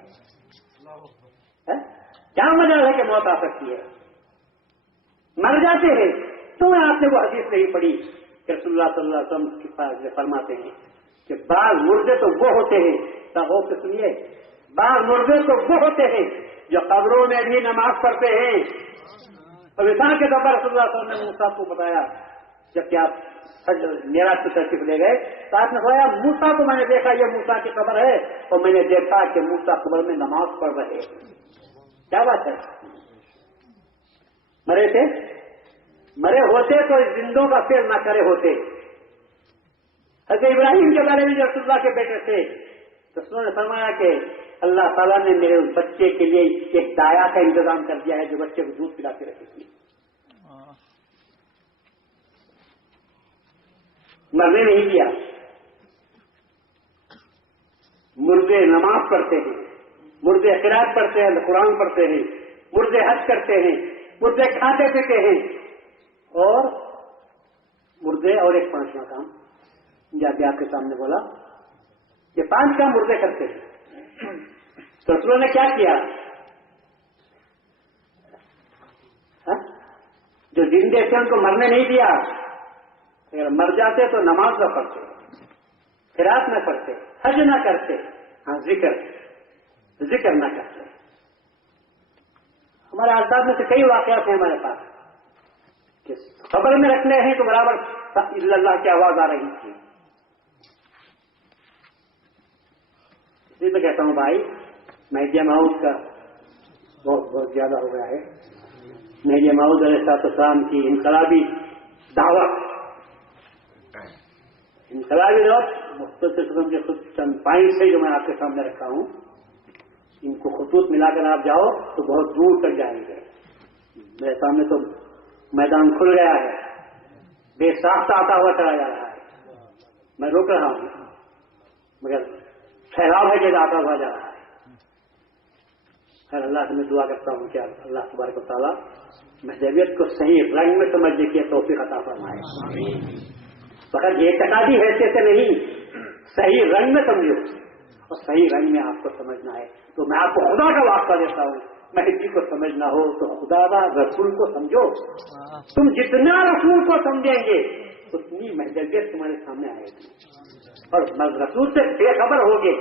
کیا وجہ ہے کہ موت آ سکتی ہے؟ مر جاتے ہیں. تو آپ نے وہ حدیث نہیں پڑھی کہ رسول اللہ صلی اللہ علیہ وسلم کے پاس فرماتے ہیں کہ بعض مردے تو وہ ہوتے ہیں، غور سے سنیے، بعض مردے تو وہ ہوتے ہیں جو قبروں میں بھی نماز پڑھتے ہیں. اور مثال کے طور پر رسول اللہ صلی اللہ علیہ وسلم نے موسیٰ کو بتایا، جبکہ آپ معراج کی تشریف لے گئے تو آپ نے فرمایا موسیٰ کو میں نے دیکھا، یہ موسیٰ کی قبر ہے، اور میں نے دیکھا کہ موسیٰ قبر میں نماز پڑھ رہے ہیں. کیا بات ہے؟ مرے تھے، مرے ہوتے تو زندوں کا فعل نہ کرے ہوتے. حضرت ابراہیم کے بارے میں جو رسول اللہ کے بیٹے تھے تو انہوں نے فرمایا کہ اللہ تعالیٰ نے میرے اس بچے کے لیے ایک دایا کا انتظام کر دیا ہے جو بچے کو دودھ پلا کے رکھے گی. مرنے نہیں دیا. مردے نماز پڑھتے ہیں، مردے قرات پڑھتے ہیں، قرآن پڑھتے ہیں، مردے حج کرتے ہیں، مردے کھاتے پیتے ہیں، اور مردے اور ایک 5واں کام جب آپ کے سامنے بولا کہ 5 کام مردے کرتے ہیں. تو رسولوں نے کیا کیا؟ جو زندے تھے ان کو مرنے نہیں دیا. اگر مر جاتے تو نماز نہ پڑھتے، قرات نہ پڑھتے، حج نہ کرتے، ہاں ذکر نہ کرتے. ہمارے آساد میں سے کئی واقعات ہیں ہمارے پاس کہ خبر میں رکھنے ہیں تو برابر اللہ کی آواز آ رہی تھی. اس لیے میں کہتا ہوں بھائی، مہدی موعود کا بہت زیادہ ہو گیا ہے. مہدی موعود علیہ السلام کی انقلابی دعوت مختصر قسم کے خود چند پوائنٹس ہے جو میں آپ کے سامنے رکھا ہوں. ان کو خطوط ملا کر آپ جاؤ تو بہت دور تک جائیں گے. میرے سامنے تو میدان کھل گیا ہے، بے ساختہ آتا ہوا چلا جا رہا ہے. میں روک رہا ہوں مگر پھیلاؤ ہے کہ آتا ہوا جا رہا ہے. خیر اللہ سے میں دعا کرتا ہوں کہ اللہ تبارک و تعالیٰ مذہبیت کو صحیح رنگ میں سمجھنے کی توفیق عطا فرمائے. فقط اعتقادی حیثیت سے نہیں، صحیح رنگ میں سمجھو، اور صحیح رنگ میں آپ کو سمجھنا ہے. تو میں آپ کو خدا کا واسطہ دیتا ہوں، مہدی کو سمجھنا ہو تو خدا کا رسول کو سمجھو. تم جتنا رسول کو سمجھیں گے اتنی مہذبیت تمہارے سامنے آئے گی. اور رسول سے بے خبر ہوگے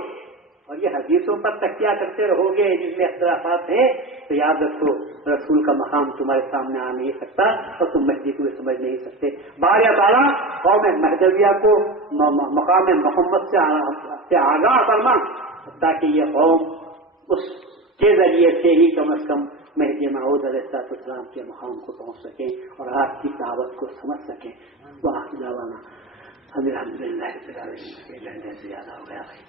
اور یہ حدیثوں پر تکیہ کرتے رہو گے جس میں اختلافات ہیں تو یاد رکھو رسول کا مقام تمہارے سامنے آ نہیں سکتا اور تم مہدی کو بھی سمجھ نہیں سکتے. بار تعالیٰ قوم مہدویہ کو مقام محمد سے آگاہ کرنا تاکہ یہ قوم اس کے ذریعے سے ہی کم از کم مہدی موعود علیہ السلام کے مقام کو پہنچ سکیں اور آپ کی دعوت کو سمجھ سکیں. وآخر دعوانا الحمدللہ رب العالمین. زیادہ ہو گیا بھائی.